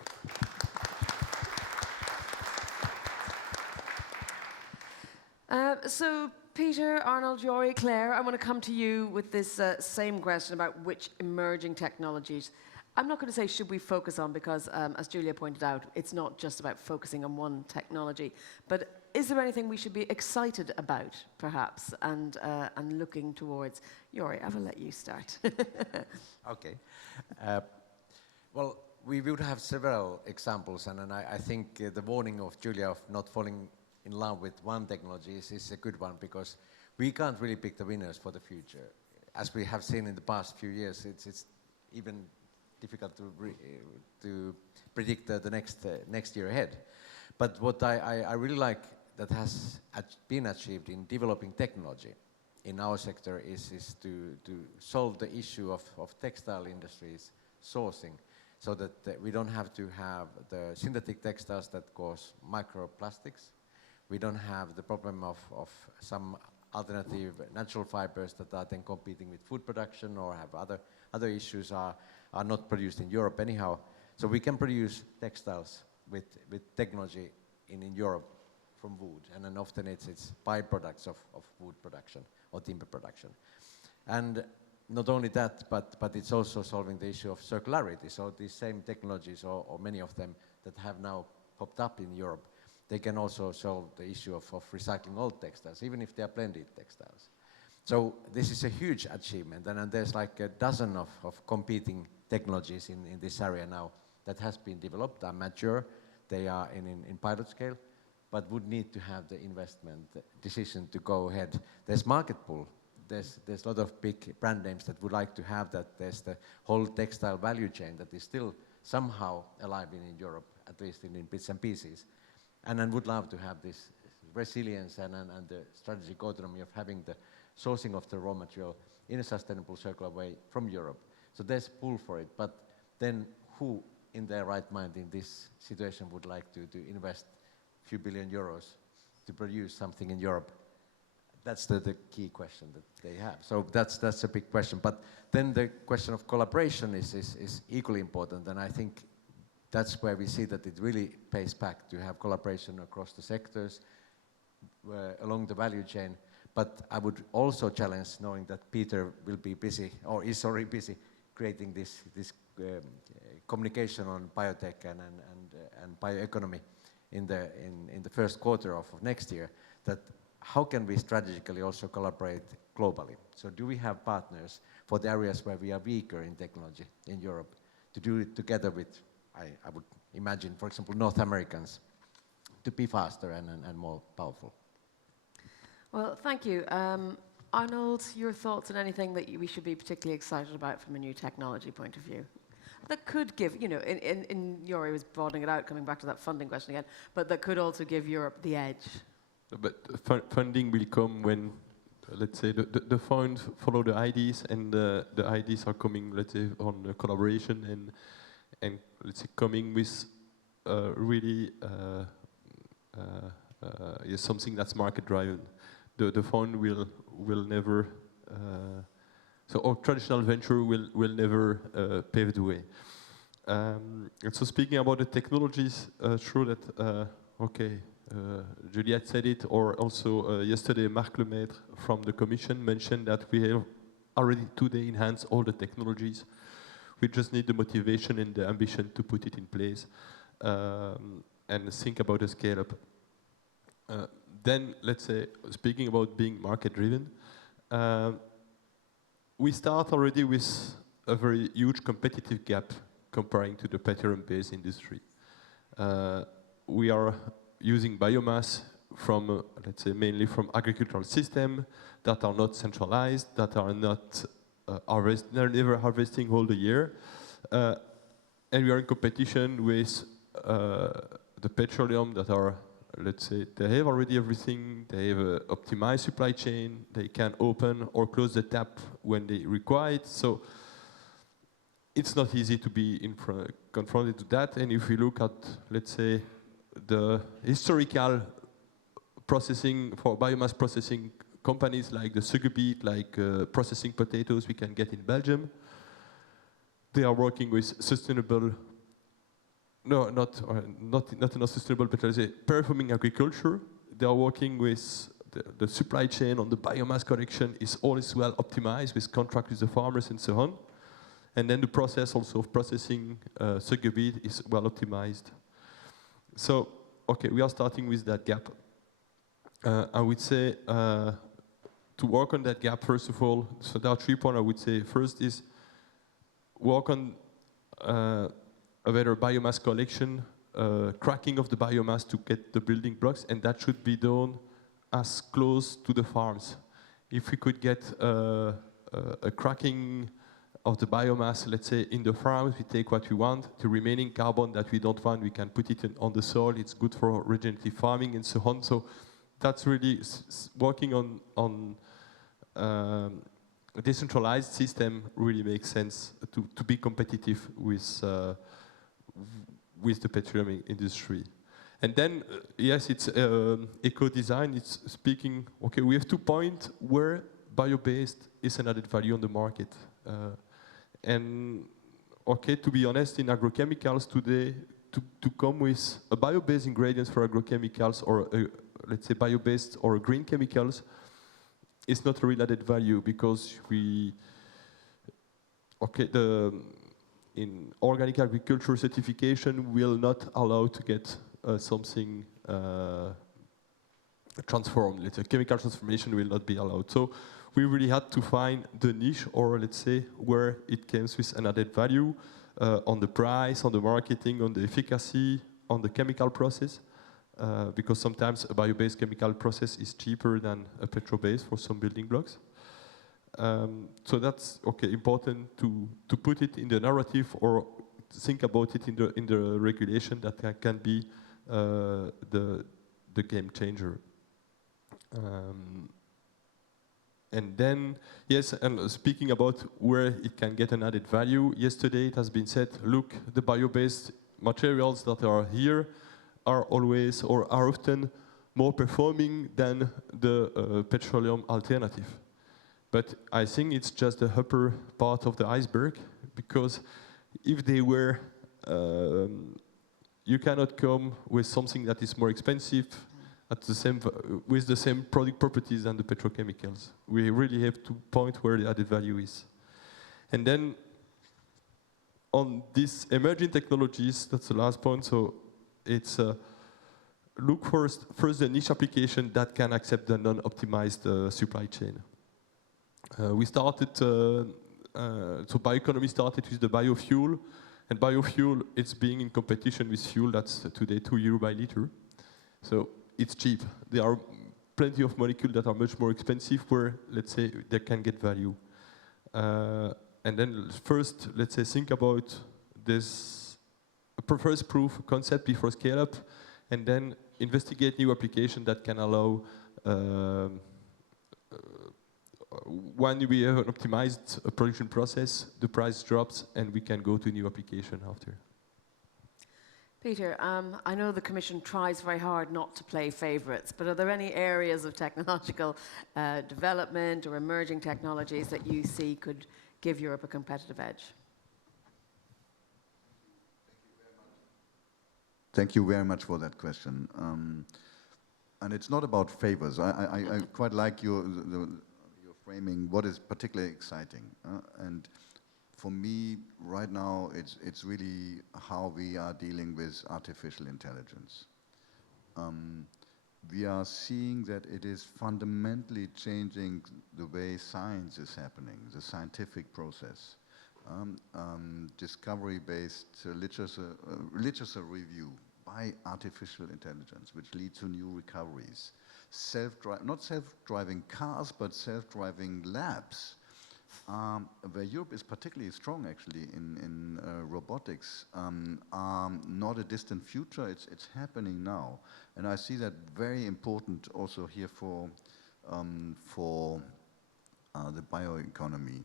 So Peter, Arnold, Jori, Claire, I want to come to you with this same question about which emerging technologies. I'm not going to say should we focus on because, as Giulia pointed out, it's not just about focusing on one technology. But is there anything we should be excited about, perhaps, and looking towards? Jori, I will let you start. Okay. Well, we would have several examples, and I think the warning of Giulia of not falling in love with one technology is a good one, because we can't really pick the winners for the future. As we have seen in the past few years, it's even difficult to predict the next year ahead. But what I really like that has been achieved in developing technology in our sector is to solve the issue of textile industries sourcing, so that we don't have to have the synthetic textiles that cause microplastics. We don't have the problem of some alternative natural fibers that are then competing with food production or have other issues are not produced in Europe anyhow. So we can produce textiles with technology in Europe from wood, and then often it's byproducts of wood production or timber production. And not only that, but it's also solving the issue of circularity. So these same technologies, or many of them that have now popped up in Europe, they can also solve the issue of recycling old textiles, even if they are blended textiles. So this is a huge achievement, and there's like a dozen of competing technologies in this area now that has been developed, are mature, they are in pilot scale, but would need to have the investment decision to go ahead. There's market pull. There's a lot of big brand names that would like to have that. There's the whole textile value chain that is still somehow alive in Europe, at least in bits and pieces. And I would love to have this resilience and the strategic autonomy of having the sourcing of the raw material in a sustainable, circular way from Europe. So there's pull for it, but then who in their right mind in this situation would like to invest a few billion euros to produce something in Europe? That's the key question that they have. So that's a big question. But then the question of collaboration is equally important, and I think that's where we see that it really pays back to have collaboration across the sectors, along the value chain. But I would also challenge, knowing that Peter will be busy, or is already busy, creating this communication on biotech and bioeconomy in the first quarter of next year, that how can we strategically also collaborate globally? So do we have partners for the areas where we are weaker in technology in Europe to do it together with, I would imagine, for example, North Americans, to be faster and more powerful? Well, thank you. Arnold, your thoughts on anything that we should be particularly excited about from a new technology point of view? That could give, in Jori was broadening it out, coming back to that funding question again, but that could also give Europe the edge. But funding will come when, let's say, the funds follow the ideas, and the ideas are coming, let's say, on collaboration and let's say, coming with really something that's market-driven. the fund will never, so our traditional venture will never pave the way. And so speaking about the technologies, true that, okay, Giulia said it, or also yesterday Marc Lemaître from the Commission mentioned that we have already today enhanced all the technologies. We just need the motivation and the ambition to put it in place and think about a scale-up. Then, let's say, speaking about being market-driven, we start already with a very huge competitive gap comparing to the petroleum-based industry. We are using biomass from, let's say, mainly from agricultural systems that are not centralized, that are not they're never harvesting all the year. And we are in competition with the petroleum that are, let's say, they have already everything, they have an optimized supply chain, they can open or close the tap when they require it. So it's not easy to be confronted to that. And if we look at, let's say, the historical processing for biomass processing companies like the sugar beet, like processing potatoes we can get in Belgium, they are working with sustainable, not sustainable, but let's say performing agriculture. They are working with the supply chain on the biomass collection is always well optimized with contract with the farmers and so on. And then the process also of processing sugar beet is well optimized. So, okay, we are starting with that gap. I would say to work on that gap, first of all, so there are 3 points I would say. First is work on a better biomass collection, cracking of the biomass to get the building blocks, and that should be done as close to the farms. If we could get a cracking of the biomass, let's say, in the farms, we take what we want. The remaining carbon that we don't want, we can put it on the soil. It's good for regenerative farming and so on. So that's really working on a decentralized system really makes sense to be competitive with the petroleum industry. And then, yes, it's eco-design. It's speaking, okay, we have 2 points where bio-based is an added value on the market. And okay, to be honest, in agrochemicals today, to come with a bio-based ingredients for agrochemicals or let's say bio-based or green chemicals is not a real added value because in organic agriculture certification will not allow to get something transformed. Let's say chemical transformation will not be allowed. So we really had to find the niche, or let's say where it comes with an added value on the price, on the marketing, on the efficacy, on the chemical process, because sometimes a bio-based chemical process is cheaper than a petro-based for some building blocks. So that's okay, important to put it in the narrative or think about it in the regulation that can be the game changer. And then, yes, and speaking about where it can get an added value, yesterday it has been said, look, the bio-based materials that are here are always or are often more performing than the petroleum alternative. But I think it's just the upper part of the iceberg, because if they were, you cannot come with something that is more expensive at the same with the same product properties than the petrochemicals. We really have to point where the added value is. And then on these emerging technologies, that's the last point. So it's look first the niche application that can accept the non-optimized supply chain. We started, so bioeconomy started with the biofuel, and biofuel, it's being in competition with fuel that's today €2 by liter. So it's cheap. There are plenty of molecules that are much more expensive where, let's say, they can get value. And then first, let's say, think about this first proof concept before scale up, and then investigate new applications that can allow when we have an optimized production process, the price drops and we can go to new application after. Peter, I know the Commission tries very hard not to play favourites, but are there any areas of technological development or emerging technologies that you see could give Europe a competitive edge? Thank you very much for that question. And it's not about favors. I quite like your framing, what is particularly exciting. And for me, right now, it's really how we are dealing with artificial intelligence. We are seeing that it is fundamentally changing the way science is happening, the scientific process. Discovery-based literature review by artificial intelligence, which leads to new recoveries. Not self-driving cars, but self-driving labs, where Europe is particularly strong actually in robotics, are not a distant future, it's happening now. And I see that very important also here for the bioeconomy.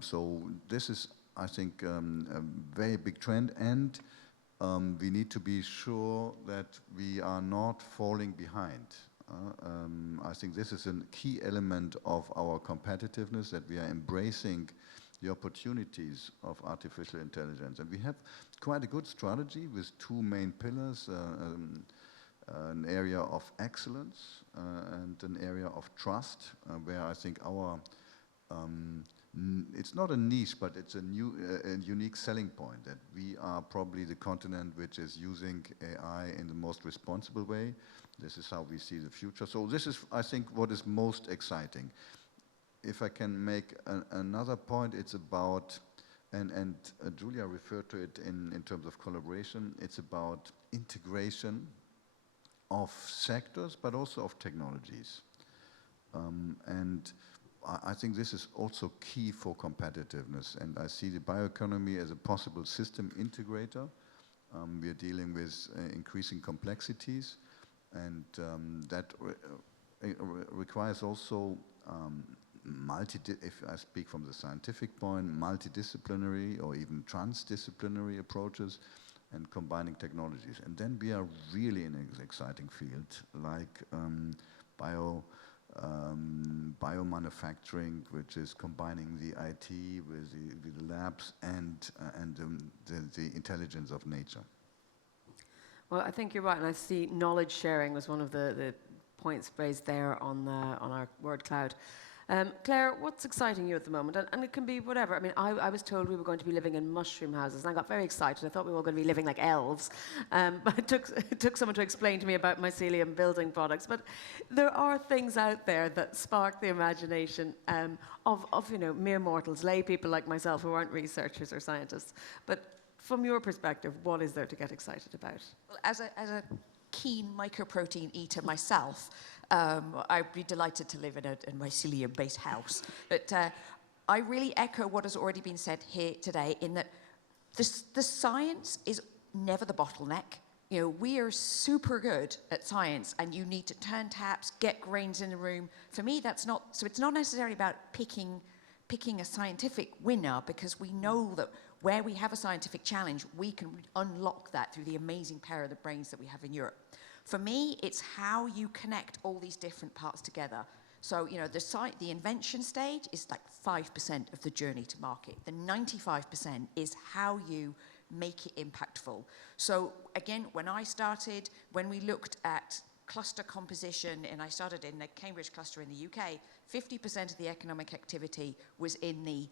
So this is, I think, a very big trend, and we need to be sure that we are not falling behind. I think this is a key element of our competitiveness, that we are embracing the opportunities of artificial intelligence. And we have quite a good strategy with two main pillars, an area of excellence and an area of trust, where I think our, it's not a niche, but it's a unique selling point, that we are probably the continent which is using AI in the most responsible way. This is how we see the future. So this is, I think, what is most exciting. If I can make another point, it's about, and Giulia referred to it in terms of collaboration, it's about integration of sectors, but also of technologies. And I think this is also key for competitiveness, and I see the bioeconomy as a possible system integrator. We are dealing with increasing complexities, and that requires also if I speak from the scientific point, multidisciplinary or even transdisciplinary approaches and combining technologies. And then we are really in an exciting field like biomanufacturing, which is combining the IT with the labs and the intelligence of nature. Well, I think you're right, and I see knowledge sharing was one of the points raised there on our word cloud. Claire, what's exciting you at the moment? And it can be whatever. I mean, I was told we were going to be living in mushroom houses, and I got very excited. I thought we were all going to be living like elves. But it took someone to explain to me about mycelium building products. But there are things out there that spark the imagination of mere mortals, lay people like myself who aren't researchers or scientists. But from your perspective, what is there to get excited about? Well, as a keen mycoprotein eater myself, I'd be delighted to live in a mycelium-based house. But I really echo what has already been said here today, in that the science is never the bottleneck. You know, we are super good at science, and you need to turn taps, get grains in the room. For me, that's not, so it's not necessarily about picking a scientific winner, because we know that where we have a scientific challenge, we can unlock that through the amazing power of the brains that we have in Europe. For me, it's how you connect all these different parts together. So, the invention stage is like 5% of the journey to market. The 95% is how you make it impactful. So again, when we looked at cluster composition, and I started in the Cambridge cluster in the UK, 50% of the economic activity was in the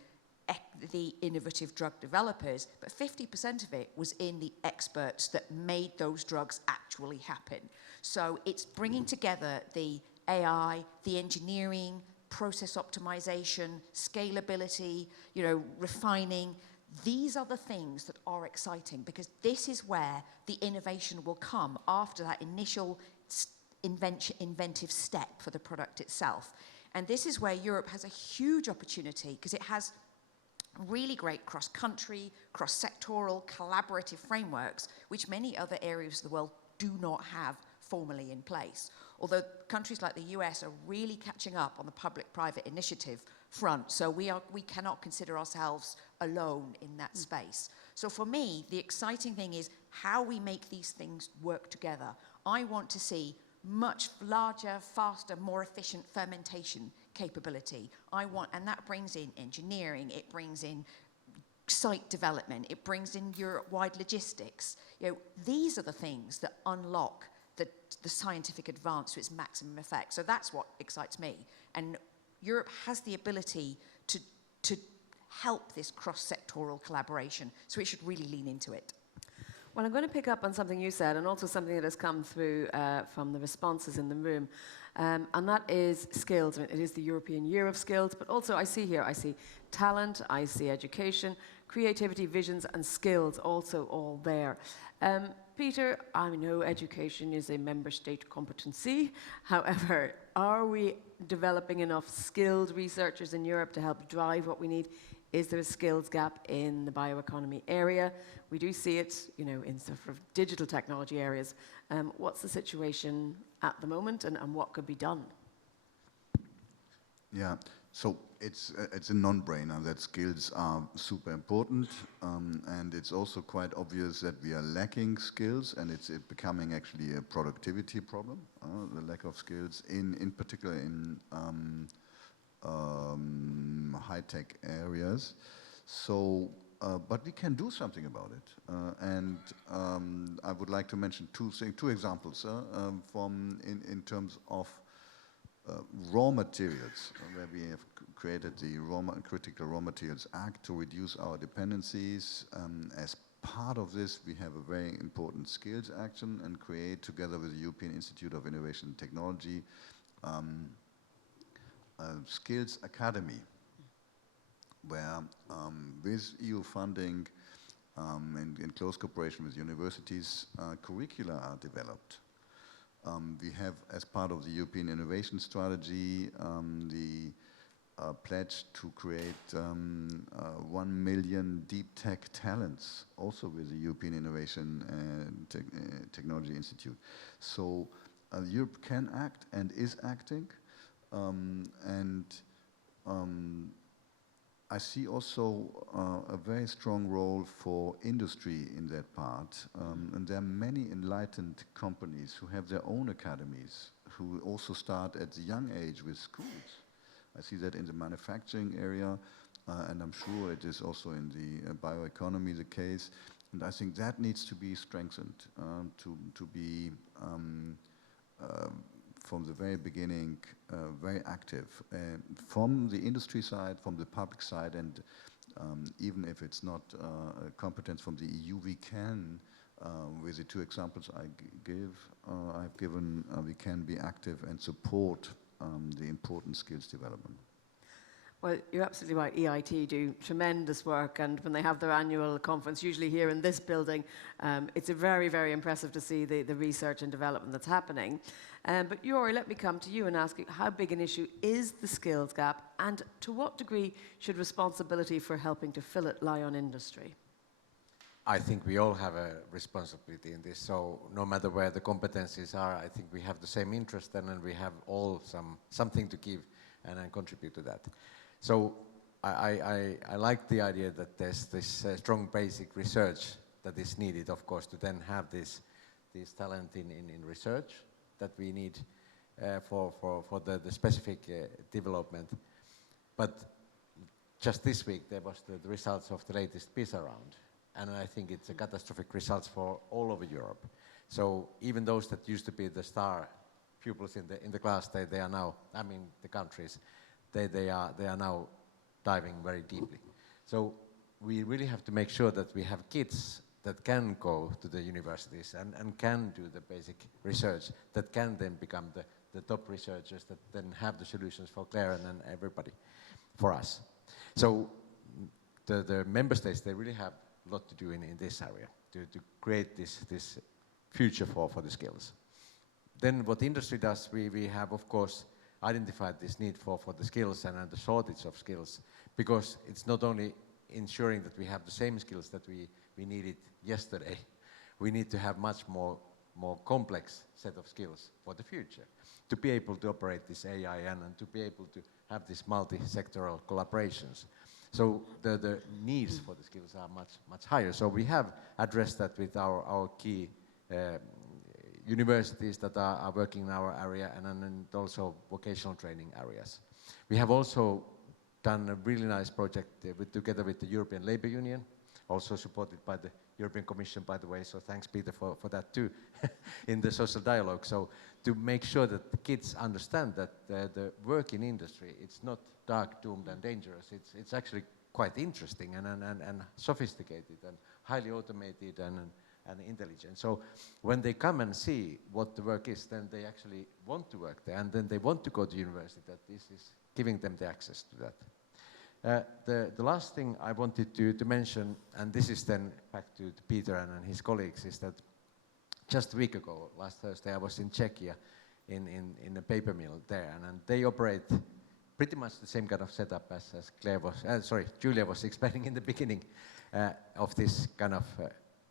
innovative drug developers, but 50% of it was in the experts that made those drugs actually happen. So it's bringing together the AI, the engineering, process optimization, scalability, refining. These are the things that are exciting, because this is where the innovation will come after that initial inventive step for the product itself. And this is where Europe has a huge opportunity, because it has really great cross-country, cross-sectoral, collaborative frameworks, which many other areas of the world do not have formally in place. Although countries like the US are really catching up on the public-private initiative front. So we cannot consider ourselves alone in that space. So for me, the exciting thing is how we make these things work together. I want to see much larger, faster, more efficient fermentation capability. And that brings in engineering, it brings in site development, it brings in Europe-wide logistics. These are the things that unlock the scientific advance to its maximum effect. So that's what excites me. And Europe has the ability to help this cross-sectoral collaboration, so it should really lean into it. Well, I'm going to pick up on something you said, and also something that has come through from the responses in the room, and that is skills. I mean, it is the European Year of Skills, but also I see talent, I see education, creativity, visions, and skills also all there. Peter, I know education is a member state competency. However, are we developing enough skilled researchers in Europe to help drive what we need? Is there a skills gap in the bioeconomy area? We do see it, in sort of digital technology areas. What's the situation at the moment, and what could be done? Yeah, so it's a non-brainer that skills are super important, and it's also quite obvious that we are lacking skills, and it's becoming actually a productivity problem, the lack of skills, in particular in high-tech areas. So, but we can do something about it, and I would like to mention two examples in terms of raw materials, where we have created the Critical Raw Materials Act to reduce our dependencies. As part of this, we have a very important skills action and create, together with the European Institute of Innovation and Technology, a skills academy, where with EU funding and in close cooperation with universities, curricula are developed. We have, as part of the European Innovation Strategy, the pledge to create 1 million deep tech talents, also with the European Innovation and Technology Institute. So Europe can act and is acting, I see also a very strong role for industry in that part, and there are many enlightened companies who have their own academies, who also start at the young age with schools. I see that in the manufacturing area, and I'm sure it is also in the bioeconomy the case, and I think that needs to be strengthened, to be from the very beginning, very active, from the industry side, from the public side, and even if it's not a competence from the EU, we can, with the two examples I've given, we can be active and support the important skills development. Well, you're absolutely right. EIT do tremendous work, and when they have their annual conference, usually here in this building, it's very, very impressive to see the research and development that's happening. But Jori, let me come to you and ask you, how big an issue is the skills gap, and to what degree should responsibility for helping to fill it lie on industry? I think we all have a responsibility in this, so no matter where the competencies are, I think we have the same interest, and we have all something to give and contribute to that. So I like the idea that there's this strong basic research that is needed, of course, to then have this talent in research that we need for the specific development. But just this week there was the results of the latest PISA round, and I think it's a catastrophic results for all over Europe. So even those that used to be the star pupils in the class, they are now, I mean the countries, they are now diving very deeply. So we really have to make sure that we have kids that can go to the universities and can do the basic research, that can then become the top researchers, that then have the solutions for Claire and everybody, for us. So the member states, they really have a lot to do in this area, to create this future for the skills. Then what industry does, we have, of course, identified this need for the skills and the shortage of skills, because it's not only ensuring that we have the same skills that we needed yesterday. We need to have much more more complex set of skills for the future, to be able to operate this AI and to be able to have these multi-sectoral collaborations. So the needs for the skills are much higher. So we have addressed that with our key universities that are working in our area and also vocational training areas. We have also done a really nice project together with the European Labour Union, also supported by the European Commission, by the way, so thanks, Peter, for that too, in the social dialogue. So to make sure that the kids understand that the work in industry, it's not dark, doomed and dangerous. It's actually quite interesting and sophisticated and highly automated and intelligent. So when they come and see what the work is, then they actually want to work there, and then they want to go to university, that this is giving them the access to that. The last thing I wanted to mention, and this is then back to Peter and his colleagues, is that just a week ago, last Thursday, I was in Czechia in a paper mill there, and they operate pretty much the same kind of setup as Giulia was explaining in the beginning of this kind of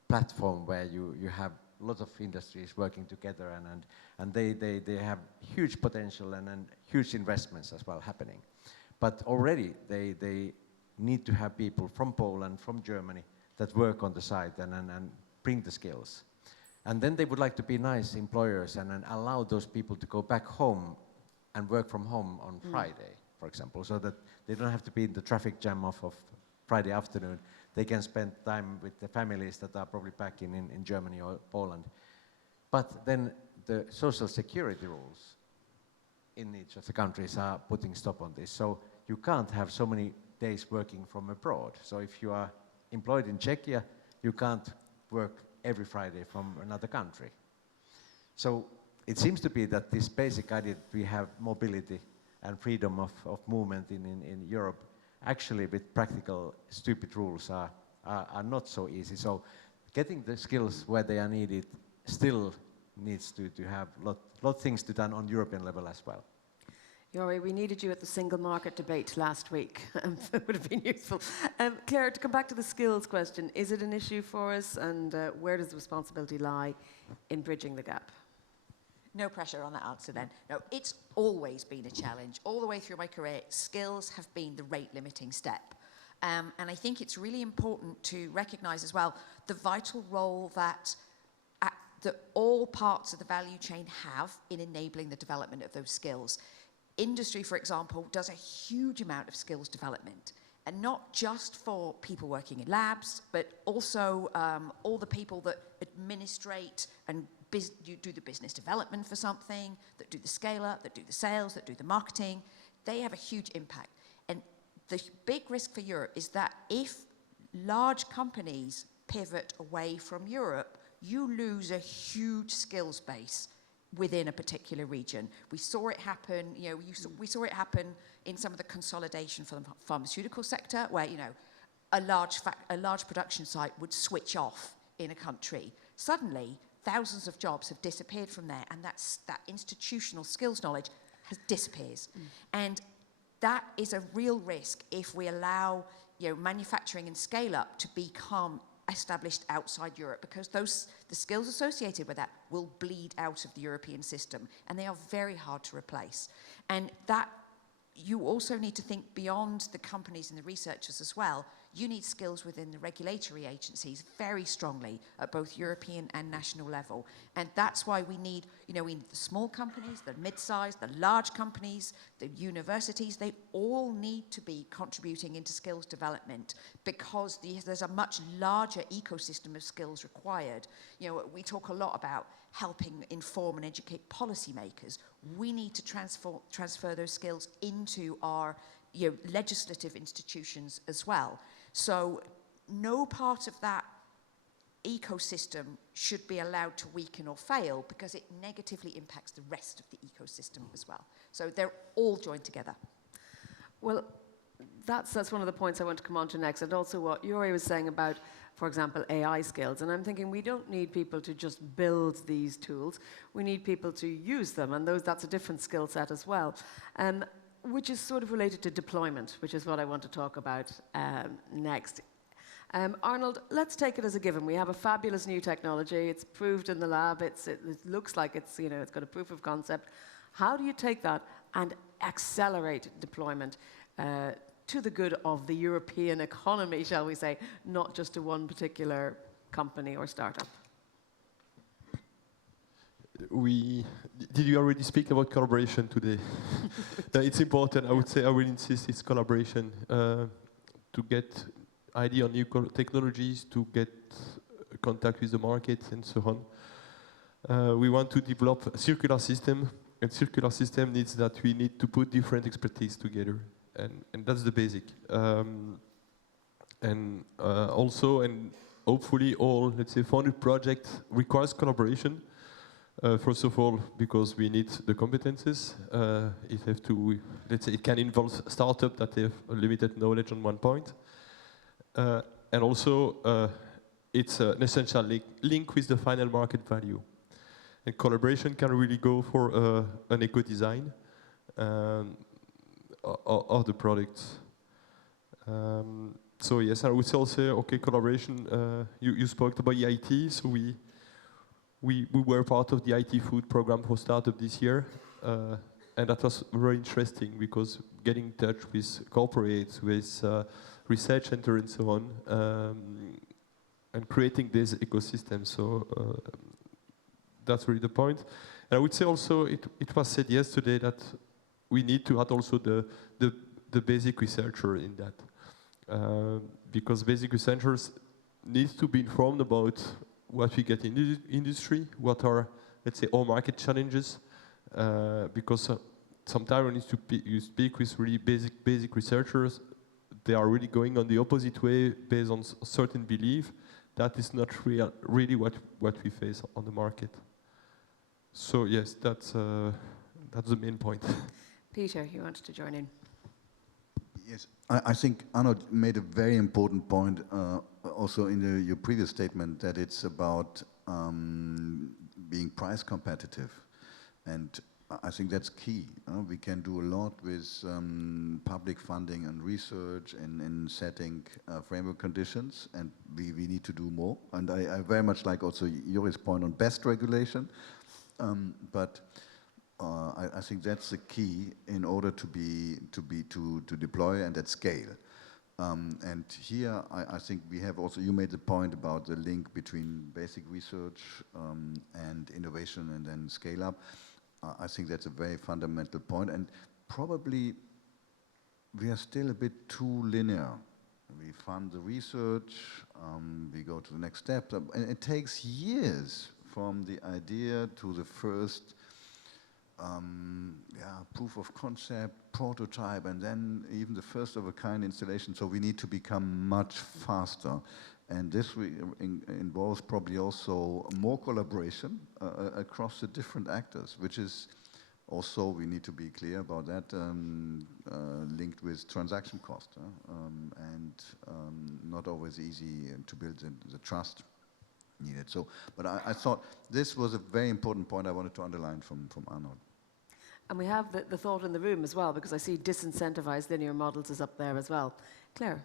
platform where you have lots of industries working together, and they have huge potential and huge investments as well happening. But already they need to have people from Poland, from Germany, that work on the site and bring the skills. And then they would like to be nice employers and allow those people to go back home and work from home on Friday, for example, so that they don't have to be in the traffic jam of Friday afternoon. They can spend time with the families that are probably back in Germany or Poland. But then the social security rules in each of the countries are putting stop on this. So you can't have so many days working from abroad. So if you are employed in Czechia, you can't work every Friday from another country. So it seems to be that this basic idea that we have mobility and freedom of movement in Europe, actually with practical stupid rules are not so easy. So getting the skills where they are needed still needs to have lot of things to done on European level as well. Jori, we needed you at the single market debate last week. It would have been useful. Claire, to come back to the skills question, is it an issue for us, and where does the responsibility lie in bridging the gap? No pressure on that answer then. No, it's always been a challenge. All the way through my career, skills have been the rate limiting step. And I think it's really important to recognise as well the vital role that all parts of the value chain have in enabling the development of those skills. Industry, for example, does a huge amount of skills development, and not just for people working in labs, but also all the people that administrate and do the business development for something, that do the scale-up, that do the sales, that do the marketing. They have a huge impact. And the big risk for Europe is that if large companies pivot away from Europe, you lose a huge skills base within a particular region. We saw it happen, we saw it happen in some of the consolidation for the pharmaceutical sector, where, a large production site would switch off in a country. Suddenly, thousands of jobs have disappeared from there, and that institutional skills knowledge disappears. And that is a real risk if we allow manufacturing and scale up to become established outside Europe, because the skills associated with that will bleed out of the European system, and they are very hard to replace. And that you also need to think beyond the companies and the researchers as well. You need skills within the regulatory agencies very strongly at both European and national level. And that's why we need, we need the small companies, the mid-sized, the large companies, the universities. They all need to be contributing into skills development, because there's a much larger ecosystem of skills required. We talk a lot about helping inform and educate policymakers. We need to transfer those skills into our legislative institutions as well. So no part of that ecosystem should be allowed to weaken or fail, because it negatively impacts the rest of the ecosystem as well. So they're all joined together. Well, that's one of the points I want to come on to next, and also what Jori was saying about, for example, AI skills. And I'm thinking we don't need people to just build these tools. We need people to use them, and that's a different skill set as well. Which is sort of related to deployment, which is what I want to talk about next. Arnold, let's take it as a given. We have a fabulous new technology. It's proved in the lab. It looks like it's, you know, it's got a proof of concept. How do you take that and accelerate deployment to the good of the European economy, shall we say, not just to one particular company or startup? Did you already speak about collaboration today? It's important. I would say I will insist it's collaboration to get idea on new technologies, to get contact with the market and so on. We want to develop a circular system, and circular system needs that we need to put different expertise together, and that's the basic. Also, and hopefully all, let's say, funded project requires collaboration. First of all, because we need the competences. It have to, let's say, it can involve startups that have limited knowledge on one point. And also, it's an essential link with the final market value. And collaboration can really go for an eco-design of the products. So yes, I would also say, okay, collaboration, you spoke about EIT, so we were part of the IT food program for startup this year, and that was very interesting because getting in touch with corporates, with research center and so on, and creating this ecosystem. So that's really the point. And I would say also, it was said yesterday that we need to add also the basic researcher in that, because basic researchers need to be informed about what we get in the industry, what are, let's say, all market challenges, because sometimes when you speak with really basic researchers, they are really going on the opposite way based on certain belief. That is not really what we face on the market. So yes, that's the main point. Peter, you wanted to join in. Yes, I think Arnold made a very important point also in your previous statement, that it's about being price competitive. And I think that's key. We can do a lot with public funding and research and in setting framework conditions, and we need to do more. And I very much like also Jori's point on best regulation, but I think that's the key in order to deploy and at scale. And here I think we have also, you made the point about the link between basic research and innovation and then scale up. I think that's a very fundamental point, and probably we are still a bit too linear. We fund the research, we go to the next step, and it takes years from the idea to the first proof of concept, prototype, and then even the first of a kind installation. So we need to become much faster. And this involves probably also more collaboration across the different actors, which is also, we need to be clear about that, linked with transaction cost, and not always easy to build the trust needed. So, but I thought this was a very important point I wanted to underline from Arnold. And we have the thought in the room as well, because I see disincentivized linear models is up there as well. Claire?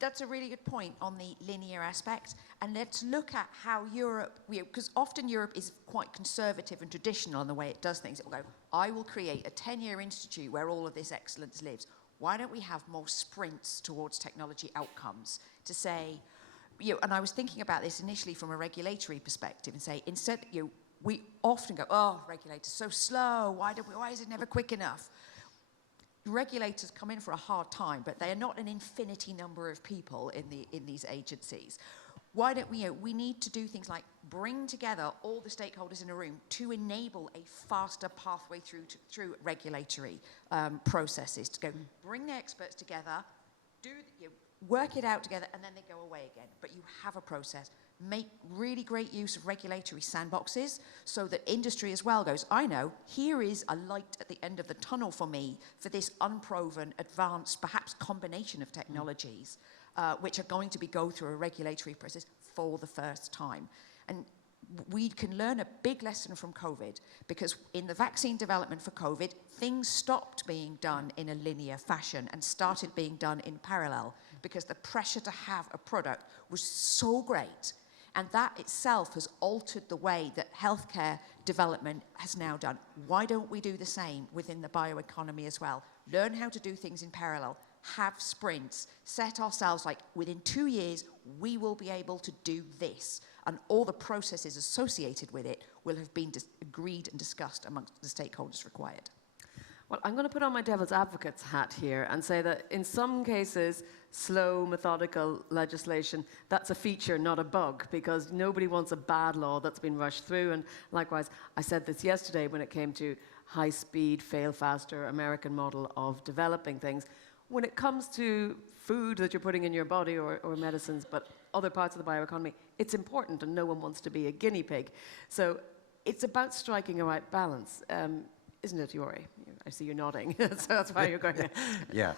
That's a really good point on the linear aspect. And let's look at how Europe, because often Europe is quite conservative and traditional in the way it does things. It will go, I will create a 10-year institute where all of this excellence lives. Why don't we have more sprints towards technology outcomes to say, and I was thinking about this initially from a regulatory perspective and say, instead, we often go, oh, regulators, so slow, why is it never quick enough? Regulators come in for a hard time, but they are not an infinity number of people in these agencies. Why don't we need to do things like bring together all the stakeholders in a room to enable a faster pathway through regulatory processes, to go bring the experts together, work it out together, and then they go away again. But you have a process. Make really great use of regulatory sandboxes so that industry as well goes, I know, here is a light at the end of the tunnel for me for this unproven, advanced, perhaps combination of technologies, which are going to go through a regulatory process for the first time. And we can learn a big lesson from COVID, because in the vaccine development for COVID, things stopped being done in a linear fashion and started being done in parallel, because the pressure to have a product was so great. And that itself has altered the way that healthcare development has now done. Why don't we do the same within the bioeconomy as well? Learn how to do things in parallel, have sprints, set ourselves like, within 2 years, we will be able to do this. And all the processes associated with it will have been agreed and discussed amongst the stakeholders required. Well, I'm going to put on my devil's advocate's hat here and say that in some cases, slow, methodical legislation, that's a feature, not a bug, because nobody wants a bad law that's been rushed through. And likewise, I said this yesterday when it came to high-speed, fail-faster American model of developing things. When it comes to food that you're putting in your body or medicines, but other parts of the bioeconomy, it's important and no one wants to be a guinea pig. So it's about striking a right balance. Isn't it, Jori? I see you nodding, so that's why you're going there. Yeah.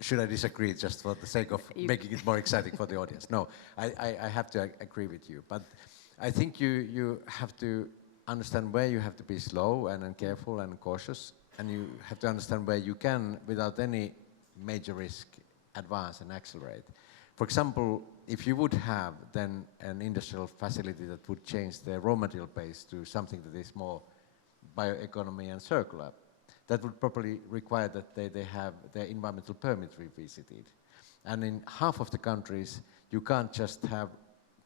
Should I disagree just for the sake of making it more exciting for the audience? No, I have to agree with you. But I think you have to understand where you have to be slow and careful and cautious, and you have to understand where you can, without any major risk, advance and accelerate. For example, if you would have then an industrial facility that would change the raw material base to something that is more bioeconomy and circular, that would probably require that they have their environmental permit revisited. And in half of the countries, you can't just have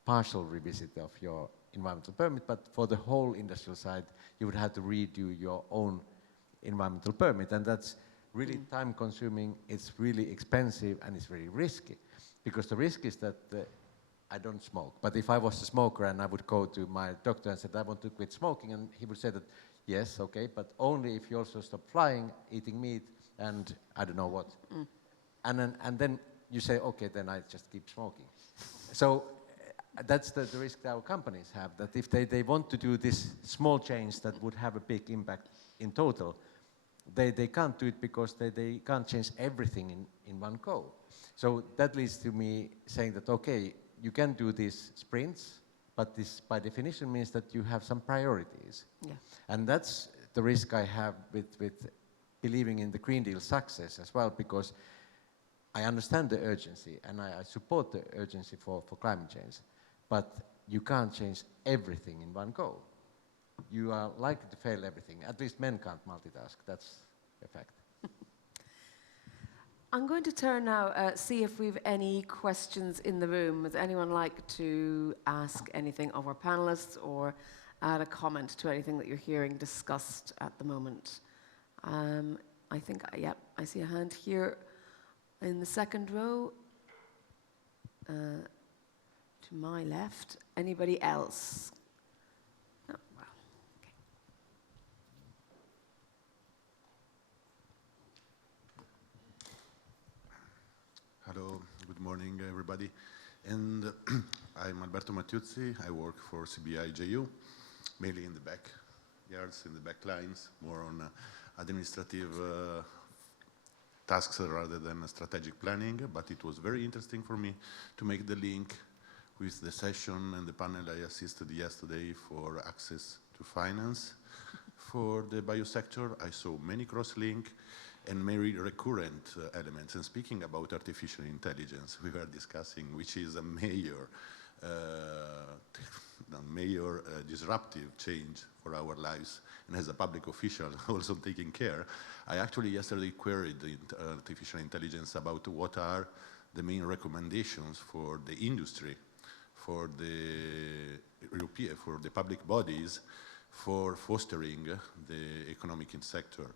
partial revisit of your environmental permit, but for the whole industrial side, you would have to redo your own environmental permit. And that's really time-consuming, it's really expensive, and it's very risky. Because the risk is that I don't smoke. But if I was a smoker and I would go to my doctor and said, I want to quit smoking, and he would say that, yes, okay, but only if you also stop flying, eating meat, and I don't know what. And then you say, okay, then I just keep smoking. So that's the risk that our companies have, that if they want to do this small change that would have a big impact in total, they can't do it because they can't change everything in one go. So that leads to me saying that, okay, you can do these sprints, but this by definition means that you have some priorities. Yeah. And that's the risk I have with believing in the Green Deal success as well, because I understand the urgency and I support the urgency for climate change, but you can't change everything in one go. You are likely to fail everything. At least men can't multitask. That's a fact. I'm going to turn now, see if we've any questions in the room. Would anyone like to ask anything of our panelists or add a comment to anything that you're hearing discussed at the moment? I think, yeah, I see a hand here in the second row. To my left. Anybody else? Oh, well, okay. Hello, good morning, everybody. And I'm Alberto Mattiuzzi. I work for CBESF23, mainly in the back yards, in the back lines, more on administrative tasks rather than strategic planning. But it was very interesting for me to make the link with the session and the panel I assisted yesterday for access to finance for the biosector. I saw many cross-links and many recurrent elements. And speaking about artificial intelligence, we were discussing which is a major disruptive change for our lives. And as a public official, also taking care, I actually yesterday queried the artificial intelligence about what are the main recommendations for the industry, for the public bodies, for fostering the economic sector.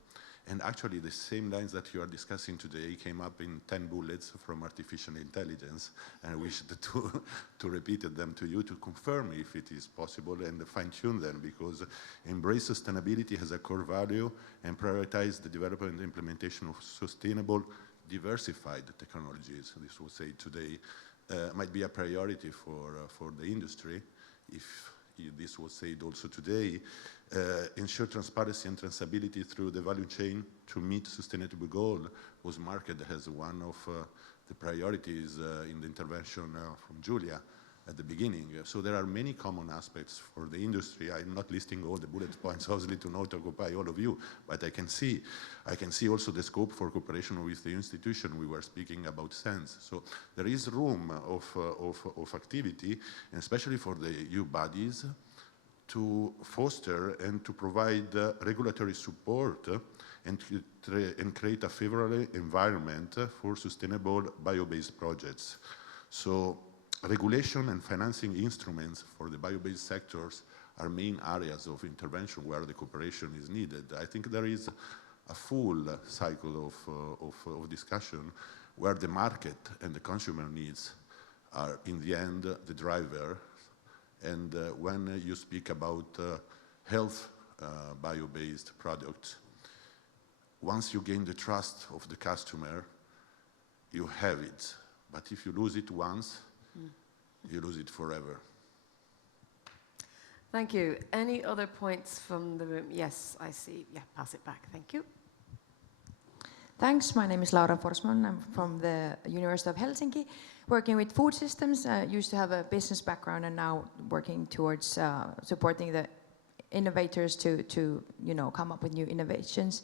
And actually the same lines that you are discussing today came up in 10 bullets from artificial intelligence, and I wish to repeat them to you to confirm if it is possible and fine-tune them, because embrace sustainability as a core value and prioritize the development and implementation of sustainable, diversified technologies, this will say today, might be a priority for the industry. If this was said also today, ensure transparency and traceability through the value chain to meet sustainable goal was marked as one of the priorities in the intervention from Giulia. at the beginning. So there are many common aspects for the industry. I'm not listing all the bullet points, obviously, to not occupy all of you, but I can see also the scope for cooperation with the institution. We were speaking about sense. So there is room of activity, and especially for the EU bodies, to foster and to provide regulatory support and create a favorable environment for sustainable bio-based projects. So regulation and financing instruments for the bio-based sectors are main areas of intervention where the cooperation is needed. I think there is a full cycle of discussion where the market and the consumer needs are, in the end, the driver. And when you speak about health bio-based products, once you gain the trust of the customer, you have it. But if you lose it once, you lose it forever. Thank you. Any other points from the room? Yes, I see. Yeah, pass it back. Thank you. Thanks. My name is Laura Forsman. I'm from the University of Helsinki, working with food systems. Used to have a business background and now working towards supporting the innovators to come up with new innovations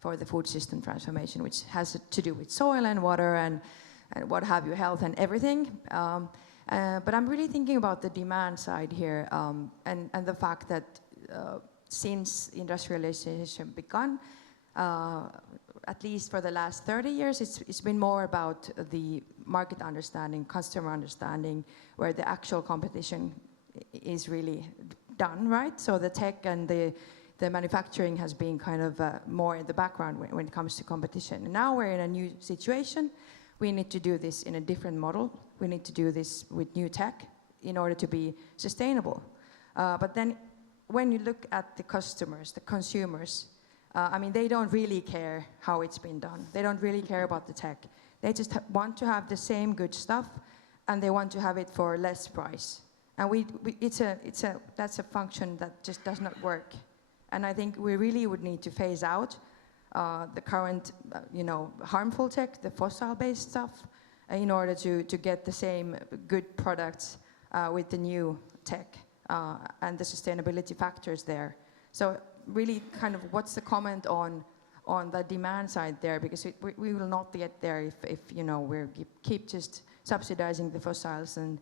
for the food system transformation, which has to do with soil and water and what have you, health and everything. But I'm really thinking about the demand side here and the fact that since industrialization began, at least for the last 30 years, it's been more about the market understanding, customer understanding, where the actual competition is really done, right? So the tech and the manufacturing has been kind of more in the background when it comes to competition. And now we're in a new situation. We need to do this in a different model. We need to do this with new tech in order to be sustainable. But then when you look at the customers, the consumers, I mean, they don't really care how it's been done. They don't really care about the tech. They just want to have the same good stuff, and they want to have it for less price. And that's a function that just does not work. And I think we really would need to phase out the current, harmful tech, the fossil-based stuff, in order to get the same good products with the new tech and the sustainability factors there. So really kind of what's the comment on the demand side there, because we will not get there if we keep just subsidizing the fossils, and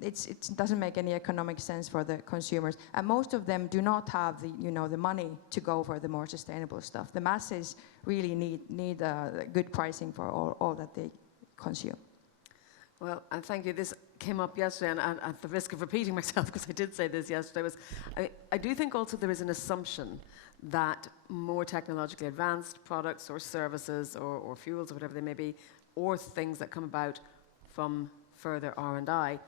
it doesn't make any economic sense for the consumers, and most of them do not have the money to go for the more sustainable stuff. The masses really need good pricing for all that they consume. Well, and thank you. This came up yesterday, and at the risk of repeating myself, because I did say this yesterday, I do think also there is an assumption that more technologically advanced products or services or fuels or whatever they may be, or things that come about from further R&I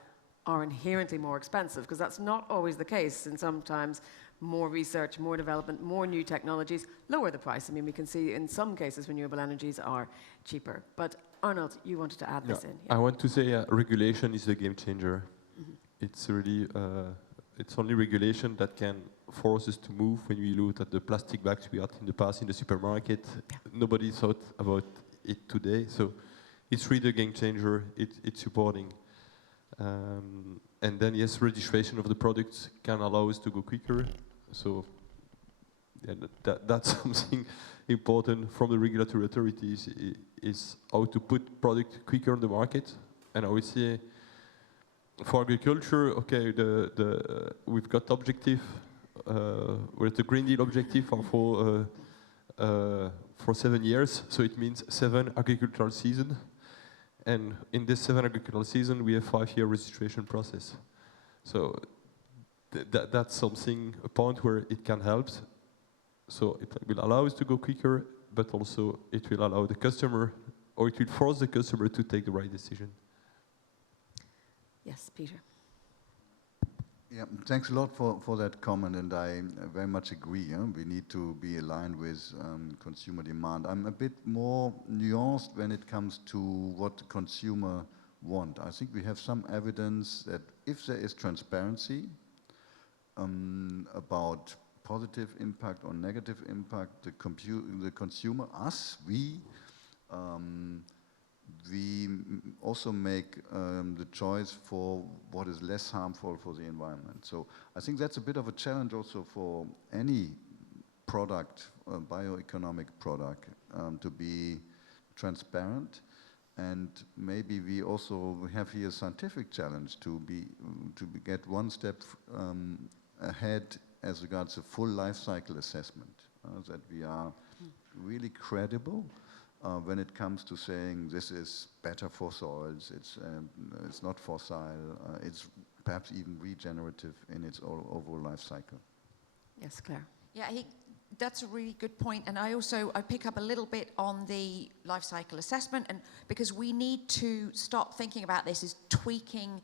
are inherently more expensive, because that's not always the case. And sometimes more research, more development, more new technologies lower the price. I mean, we can see in some cases renewable energies are cheaper. But Arnold, you wanted to add this in. Yeah. I want to say regulation is a game changer. It's really, it's only regulation that can force us to move. When we look at the plastic bags we had in the past in the supermarket, nobody thought about it today. So it's really a game changer. It's supporting. And then, yes, registration of the products can allow us to go quicker. So yeah, that's something important from the regulatory authorities, is how to put product quicker on the market. And I would say for agriculture, okay, we've got objective, we're at the Green Deal objective for 7 years. So it means 7 agricultural seasons. And in this 7 agricultural season, we have 5-year registration process. So that's something, a point where it can help. So it will allow us to go quicker, but also it will allow the customer, or it will force the customer to take the right decision. Yes, Peter. Yeah, thanks a lot for that comment, and I very much agree. We need to be aligned with consumer demand. I'm a bit more nuanced when it comes to what the consumer want. I think we have some evidence that if there is transparency about positive impact or negative impact, the consumer, us, we we also make the choice for what is less harmful for the environment. So I think that's a bit of a challenge also for any product, bioeconomic product, to be transparent. And maybe we also have here a scientific challenge to get one step ahead as regards to full life cycle assessment, that we are really credible when it comes to saying this is better for soils, it's not fossil, it's perhaps even regenerative in its overall life cycle. Yes, Claire. Yeah, that's a really good point. And I pick up a little bit on the life cycle assessment, and because we need to start thinking about this as tweaking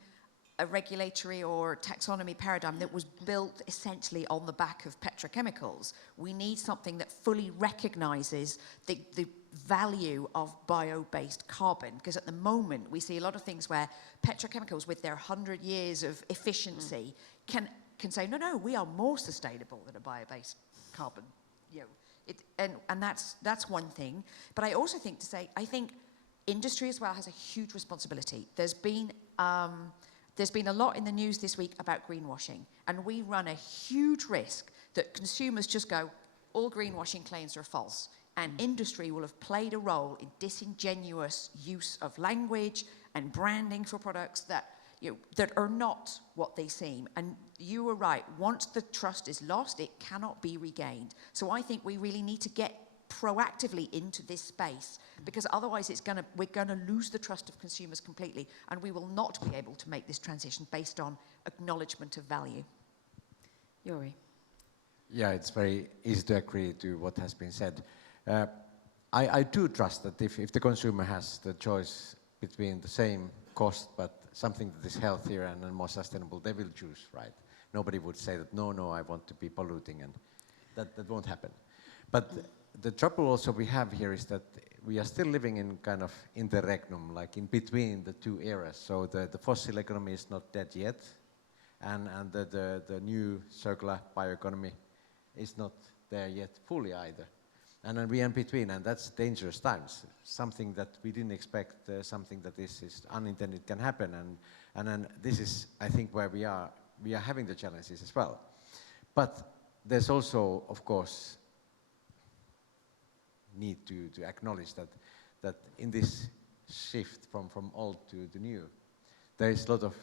a regulatory or taxonomy paradigm that was built essentially on the back of petrochemicals. We need something that fully recognizes the value of bio-based carbon, because at the moment we see a lot of things where petrochemicals with their 100 years of efficiency can say, no, we are more sustainable than a bio-based carbon. And that's one thing. But I also think I think industry as well has a huge responsibility. There's been a lot in the news this week about greenwashing, and we run a huge risk that consumers just go, all greenwashing claims are false, and industry will have played a role in disingenuous use of language and branding for products that are not what they seem. And you were right, once the trust is lost, it cannot be regained. So I think we really need to get proactively into this space, because otherwise we're gonna lose the trust of consumers completely, and we will not be able to make this transition based on acknowledgement of value. Jori. Yeah, it's very easy to agree to what has been said. I do trust that if the consumer has the choice between the same cost but something that is healthier and more sustainable, they will choose, right? Nobody would say that, no, I want to be polluting, and that won't happen. But the trouble also we have here is that we are still living in kind of interregnum, like in between the two eras. So the fossil economy is not dead yet, and the new circular bioeconomy is not there yet fully either. And then we are in between, and that's dangerous times. Something that we didn't expect, something that is unintended can happen, and then this is, I think, where we are having the challenges as well. But there's also, of course, need to acknowledge that in this shift from old to the new, there is a lot of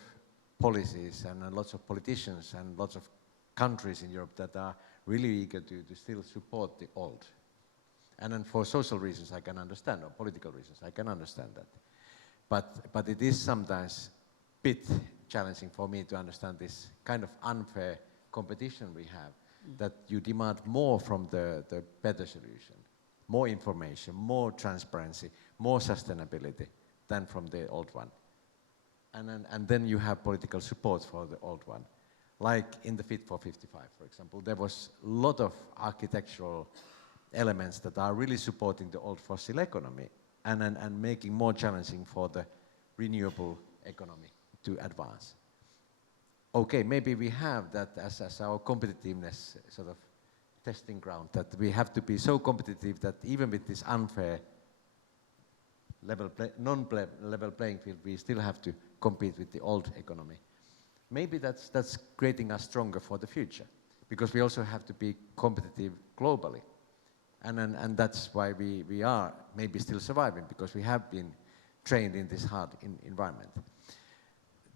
policies and lots of politicians and lots of countries in Europe that are really eager to still support the old. And then for social reasons I can understand, or political reasons I can understand that. But it is sometimes a bit challenging for me to understand this kind of unfair competition we have, that you demand more from the better solution, more information, more transparency, more sustainability than from the old one. And then you have political support for the old one. Like in the Fit for 55, for example, there was a lot of architectural elements that are really supporting the old fossil economy and making more challenging for the renewable economy to advance. Okay, maybe we have that as our competitiveness sort of testing ground, that we have to be so competitive that even with this unfair non-level playing field, we still have to compete with the old economy. Maybe that's creating us stronger for the future, because we also have to be competitive globally. And that's why we are maybe still surviving, because we have been trained in this hard environment.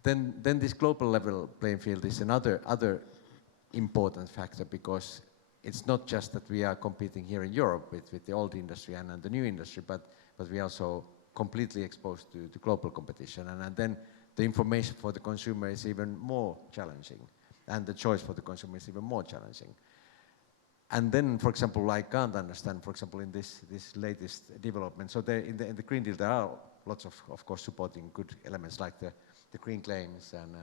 Then this global level playing field is another important factor, because it's not just that we are competing here in Europe with the old industry and the new industry, but we are also completely exposed to global competition. And then the information for the consumer is even more challenging, and the choice for the consumer is even more challenging. And then, for example, I can't understand, for example, in this latest development. So in the Green Deal, there are lots of course, supporting good elements like the green claims and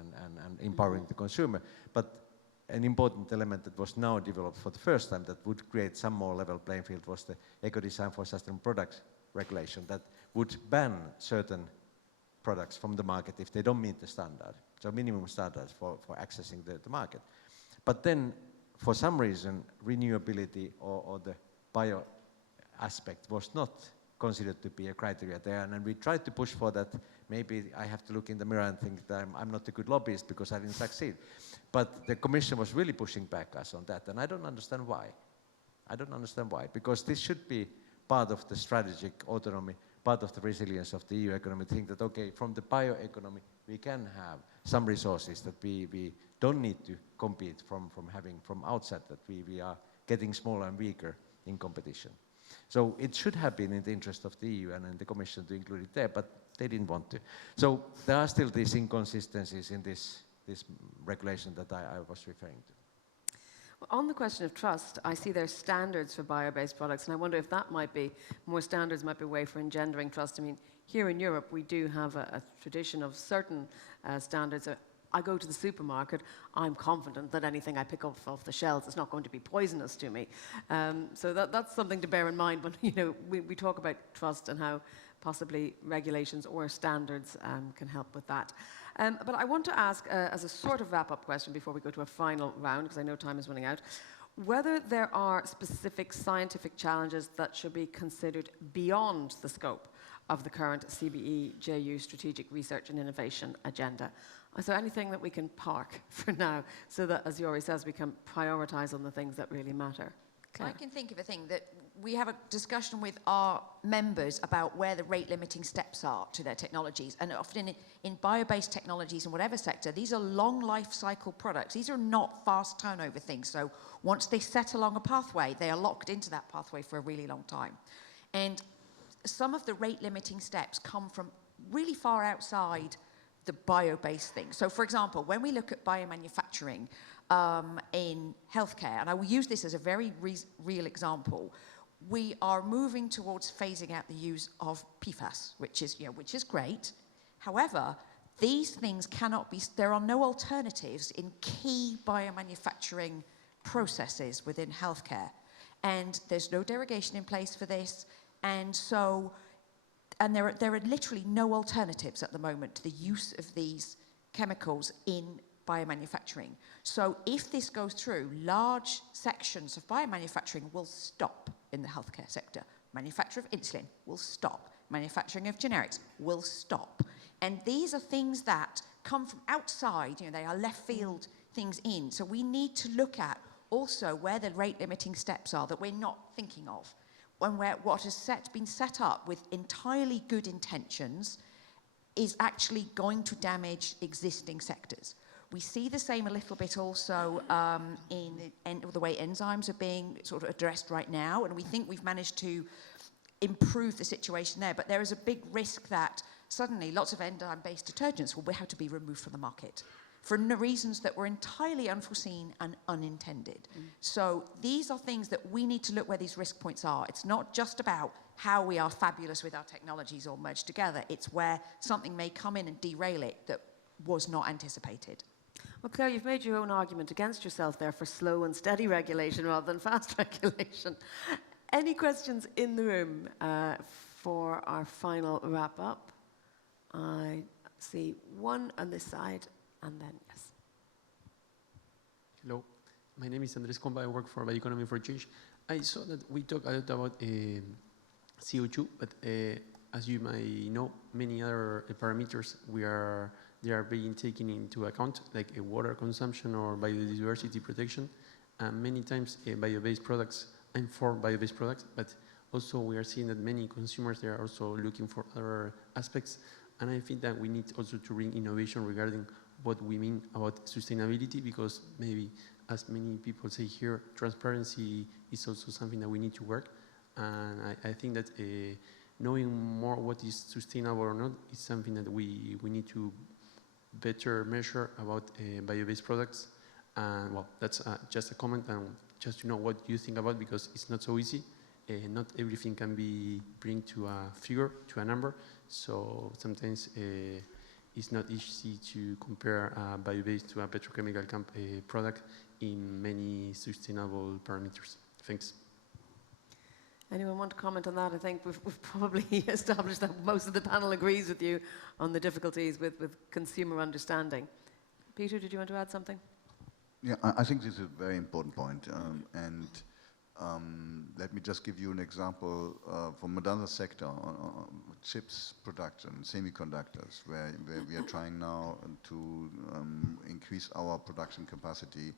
empowering the consumer. But an important element that was now developed for the first time that would create some more level playing field was the Eco-Design for Sustainable Products regulation that would ban certain products from the market if they don't meet the standard. So minimum standards for accessing the market. But then, for some reason, renewability or the bio aspect was not considered to be a criteria there. And we tried to push for that. Maybe I have to look in the mirror and think that I'm not a good lobbyist because I didn't succeed. But the Commission was really pushing back us on that, and I don't understand why. I don't understand why, because this should be part of the strategic autonomy, part of the resilience of the EU economy, think that, okay, from the bioeconomy, we can have some resources that we don't need to compete from having from outside, that we are getting smaller and weaker in competition. So it should have been in the interest of the EU and in the Commission to include it there, but they didn't want to. So there are still these inconsistencies in this regulation that I was referring to. On the question of trust, I see there's standards for bio-based products, and I wonder if that might be, more standards might be a way for engendering trust. I mean, here in Europe, we do have a tradition of certain standards. I go to the supermarket, I'm confident that anything I pick up off the shelves is not going to be poisonous to me. So that's something to bear in mind when we talk about trust and how possibly regulations or standards can help with that. But I want to ask, as a sort of wrap-up question before we go to a final round, because I know time is running out, whether there are specific scientific challenges that should be considered beyond the scope of the current CBE-JU Strategic Research and Innovation Agenda. Is there anything that we can park for now so that, as Jori says, we can prioritise on the things that really matter? Claire. I can think of a thing that we have a discussion with our members about where the rate limiting steps are to their technologies. And often in bio-based technologies in whatever sector, these are long life cycle products. These are not fast turnover things. So once they set along a pathway, they are locked into that pathway for a really long time. And some of the rate limiting steps come from really far outside the bio-based thing. So for example, when we look at biomanufacturing in healthcare, and I will use this as a very real example, we are moving towards phasing out the use of PFAS, which is great. However, these things cannot be, there are no alternatives in key biomanufacturing processes within healthcare. And there's no derogation in place for this. And so, and there are literally no alternatives at the moment to the use of these chemicals in biomanufacturing. So if this goes through, large sections of biomanufacturing will stop in the healthcare sector. Manufacture of insulin will stop. Manufacturing of generics will stop. And these are things that come from outside, they are left field things in. So we need to look at also where the rate limiting steps are that we're not thinking of. When what has been set up with entirely good intentions is actually going to damage existing sectors. We see the same a little bit also in the way enzymes are being sort of addressed right now, and we think we've managed to improve the situation there, but there is a big risk that suddenly lots of enzyme-based detergents will have to be removed from the market for reasons that were entirely unforeseen and unintended. So these are things that we need to look where these risk points are. It's not just about how we are fabulous with our technologies all merged together. It's where something may come in and derail it that was not anticipated. Well, Claire, you've made your own argument against yourself there for slow and steady regulation rather than fast regulation. Any questions in the room for our final wrap-up? I see one on this side, and then yes. Hello, my name is Andres Comba. I work for Bioeconomy for Change. I saw that we talk a lot about CO2, but as you might know, many other parameters they are being taken into account, like water consumption or biodiversity protection. Many times bio-based products, I'm for bio-based products, but also we are seeing that many consumers, they are also looking for other aspects. And I think that we need also to bring innovation regarding what we mean about sustainability, because maybe, as many people say here, transparency is also something that we need to work. And I think that knowing more what is sustainable or not is something that we need to better measure about bio-based products. And well, that's just a comment, and just to know what you think about, because it's not so easy. Not everything can be bring to a figure, to a number. So sometimes it's not easy to compare bio-based to a petrochemical product in many sustainable parameters. Thanks. Anyone want to comment on that? I think we've probably established that most of the panel agrees with you on the difficulties with consumer understanding. Peter, did you want to add something? Yeah, I think this is a very important point. let me just give you an example from another sector, chips production, semiconductors, where we are trying now to increase our production capacity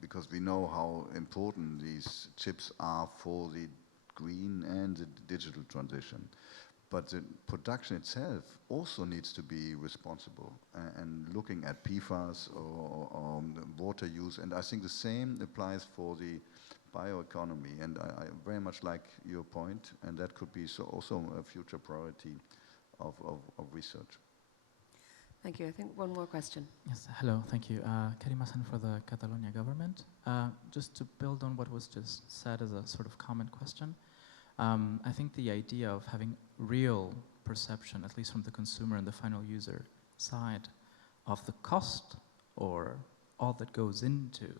because we know how important these chips are for the green and the digital transition. But the production itself also needs to be responsible and looking at PFAS or water use. And I think the same applies for the bioeconomy. And I very much like your point, and that could be also a future priority of research. Thank you. I think one more question. Yes, hello, thank you. Karim Hassan for the Catalonia government. Just to build on what was just said as a sort of common question, I think the idea of having real perception, at least from the consumer and the final user side, of the cost or all that goes into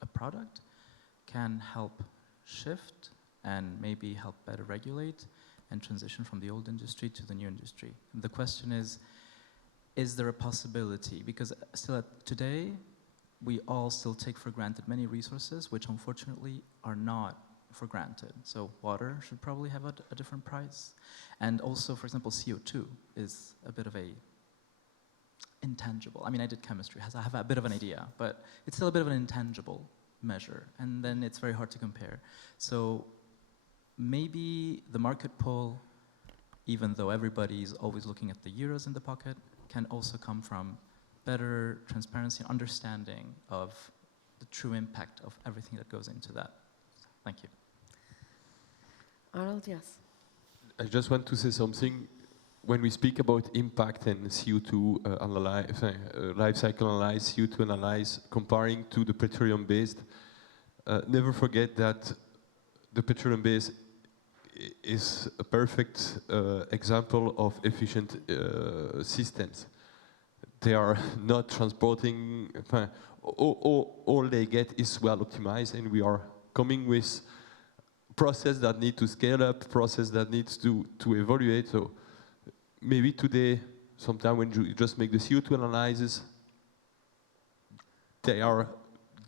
a product can help shift and maybe help better regulate and transition from the old industry to the new industry. And the question is there a possibility? Because still today, we all still take for granted many resources, which unfortunately are not for granted. So water should probably have a different price. And also, for example, CO2 is a bit of a intangible. I mean, I did chemistry, I have a bit of an idea, but it's still a bit of an intangible measure. And then it's very hard to compare. So maybe the market pull, even though everybody's always looking at the euros in the pocket, can also come from better transparency and understanding of the true impact of everything that goes into that. Thank you. Arnold, yes. I just want to say something. When we speak about impact and CO2 life cycle analysis, CO2 analysis, comparing to the petroleum-based, never forget that the petroleum-based is a perfect example of efficient systems. They are not transporting, all they get is well optimized, and we are coming with process that need to scale up, process that needs to evaluate. So maybe today, sometime when you just make the CO2 analysis, they are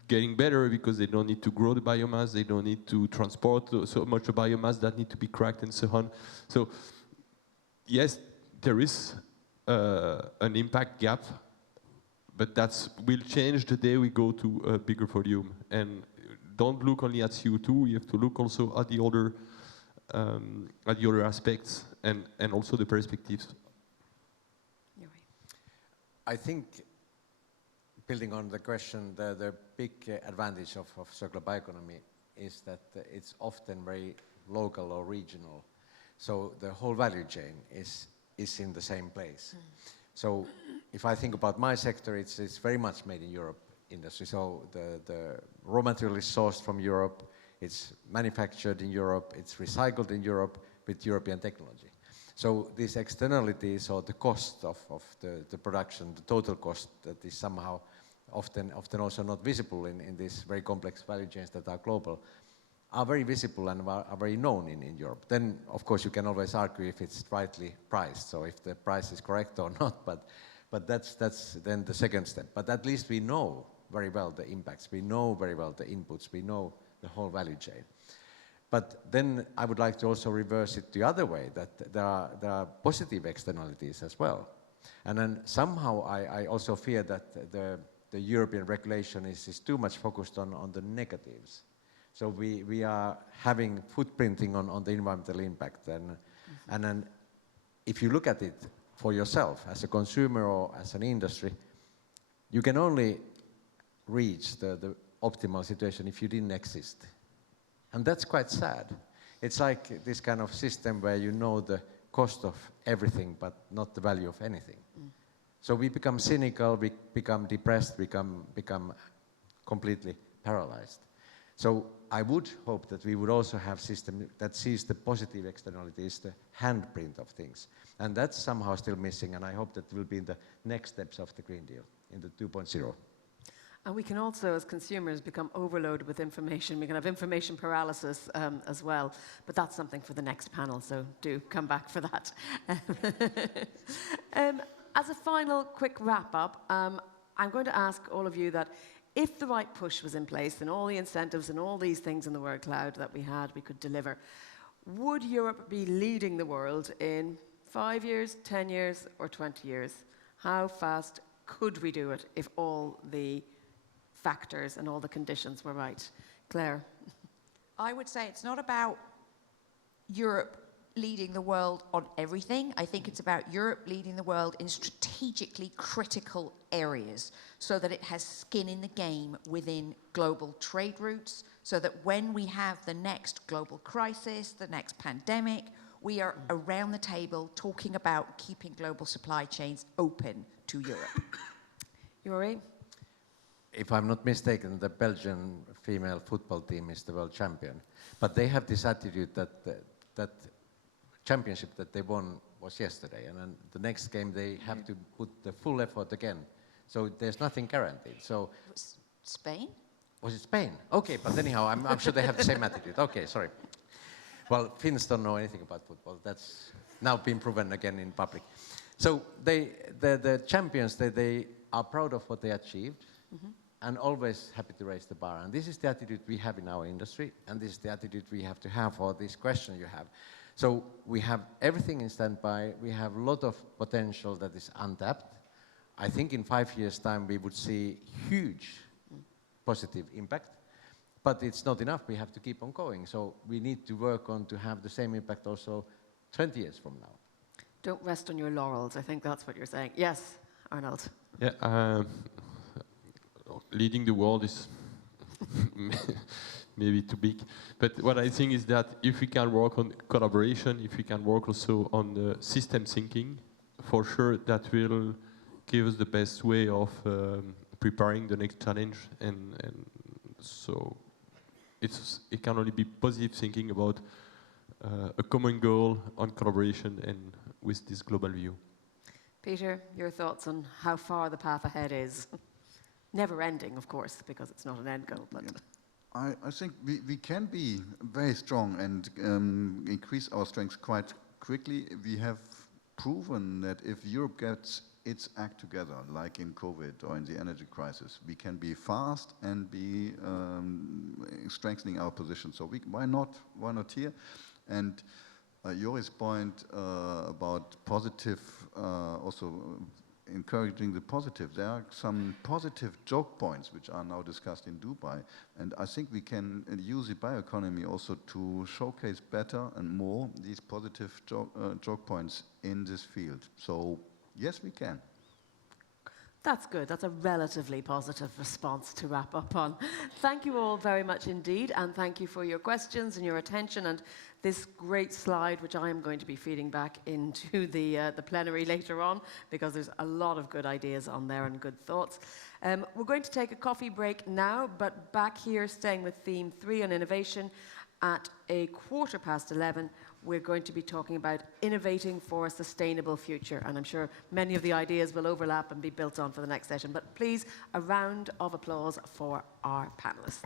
getting better because they don't need to grow the biomass, they don't need to transport so much of biomass that need to be cracked and so on. So yes, there is an impact gap, but that will change the day we go to a bigger volume. And don't look only at CO2, you have to look also at the other aspects and also the perspectives. Jori. I think, building on the question, the big advantage of circular bioeconomy is that it's often very local or regional. So the whole value chain is in the same place. So if I think about my sector, it's very much made in Europe industry. So the raw material is sourced from Europe, it's manufactured in Europe, it's recycled in Europe with European technology. So these externalities or the cost of the production, the total cost that is somehow often also not visible in these very complex value chains that are global, are very visible and are very known in Europe. Then, of course, you can always argue if it's rightly priced, so if the price is correct or not, but that's then the second step. But at least we know very well the impacts, we know very well the inputs, we know the whole value chain. But then I would like to also reverse it the other way, that there are positive externalities as well. And then somehow I also fear that the European regulation is too much focused on the negatives. So we are having footprinting on the environmental impact. And then if you look at it for yourself as a consumer or as an industry, you can only reach the optimal situation if you didn't exist. And that's quite sad. It's like this kind of system where you know the cost of everything but not the value of anything. So we become cynical, we become depressed, become completely paralyzed. So I would hope that we would also have a system that sees the positive externalities, the handprint of things. And that's somehow still missing, and I hope that will be in the next steps of the Green Deal, in the 2.0. And we can also, as consumers, become overloaded with information. We can have information paralysis as well. But that's something for the next panel, so do come back for that. As a final quick wrap-up, I'm going to ask all of you that if the right push was in place and all the incentives and all these things in the word cloud that we could deliver, would Europe be leading the world in 5 years, 10 years, or 20 years? How fast could we do it if all the factors and all the conditions were right? Claire? I would say it's not about Europe leading the world on everything. I think it's about Europe leading the world in strategically critical areas so that it has skin in the game within global trade routes, so that when we have the next global crisis, the next pandemic, we are around the table talking about keeping global supply chains open to Europe. Jori? If I'm not mistaken, the Belgian female football team is the world champion. But they have this attitude that that championship that they won was yesterday, and then the next game they have to put the full effort again. So there's nothing guaranteed. So Spain? Was it Spain? Okay, but anyhow, I'm sure they have the same attitude. Okay, sorry. Well, Finns don't know anything about football. That's now been proven again in public. So the champions, they are proud of what they achieved, and always happy to raise the bar. And this is the attitude we have in our industry, and this is the attitude we have to have for this question you have. So we have everything in standby. We have a lot of potential that is untapped. I think in 5 years' time we would see huge positive impact, but it's not enough. We have to keep on going. So we need to work on to have the same impact also 20 years from now. Don't rest on your laurels. I think that's what you're saying. Yes, Arnold. Yeah, leading the world is maybe too big. But what I think is that if we can work on collaboration, if we can work also on system thinking, for sure that will give us the best way of preparing the next challenge. And so it can only be positive thinking about a common goal on collaboration and with this global view. Peter, your thoughts on how far the path ahead is? Never ending, of course, because it's not an end goal. But I think we can be very strong and increase our strengths quite quickly. We have proven that if Europe gets its act together, like in COVID or in the energy crisis, we can be fast and be strengthening our position. So why not here? And Jori's point about positive, also encouraging the positive. There are some positive joke points which are now discussed in Dubai, and I think we can use the bioeconomy also to showcase better and more these positive joke points in this field. So yes, we can. that's good. That's a relatively positive response to wrap up on. Thank you all very much indeed, and thank you for your questions and your attention and this great slide, which I am going to be feeding back into the plenary later on, because there's a lot of good ideas on there and good thoughts. We're going to take a coffee break now, but back here, staying with theme 3 on innovation, at 11:15, we're going to be talking about innovating for a sustainable future. And I'm sure many of the ideas will overlap and be built on for the next session. But please, a round of applause for our panelists.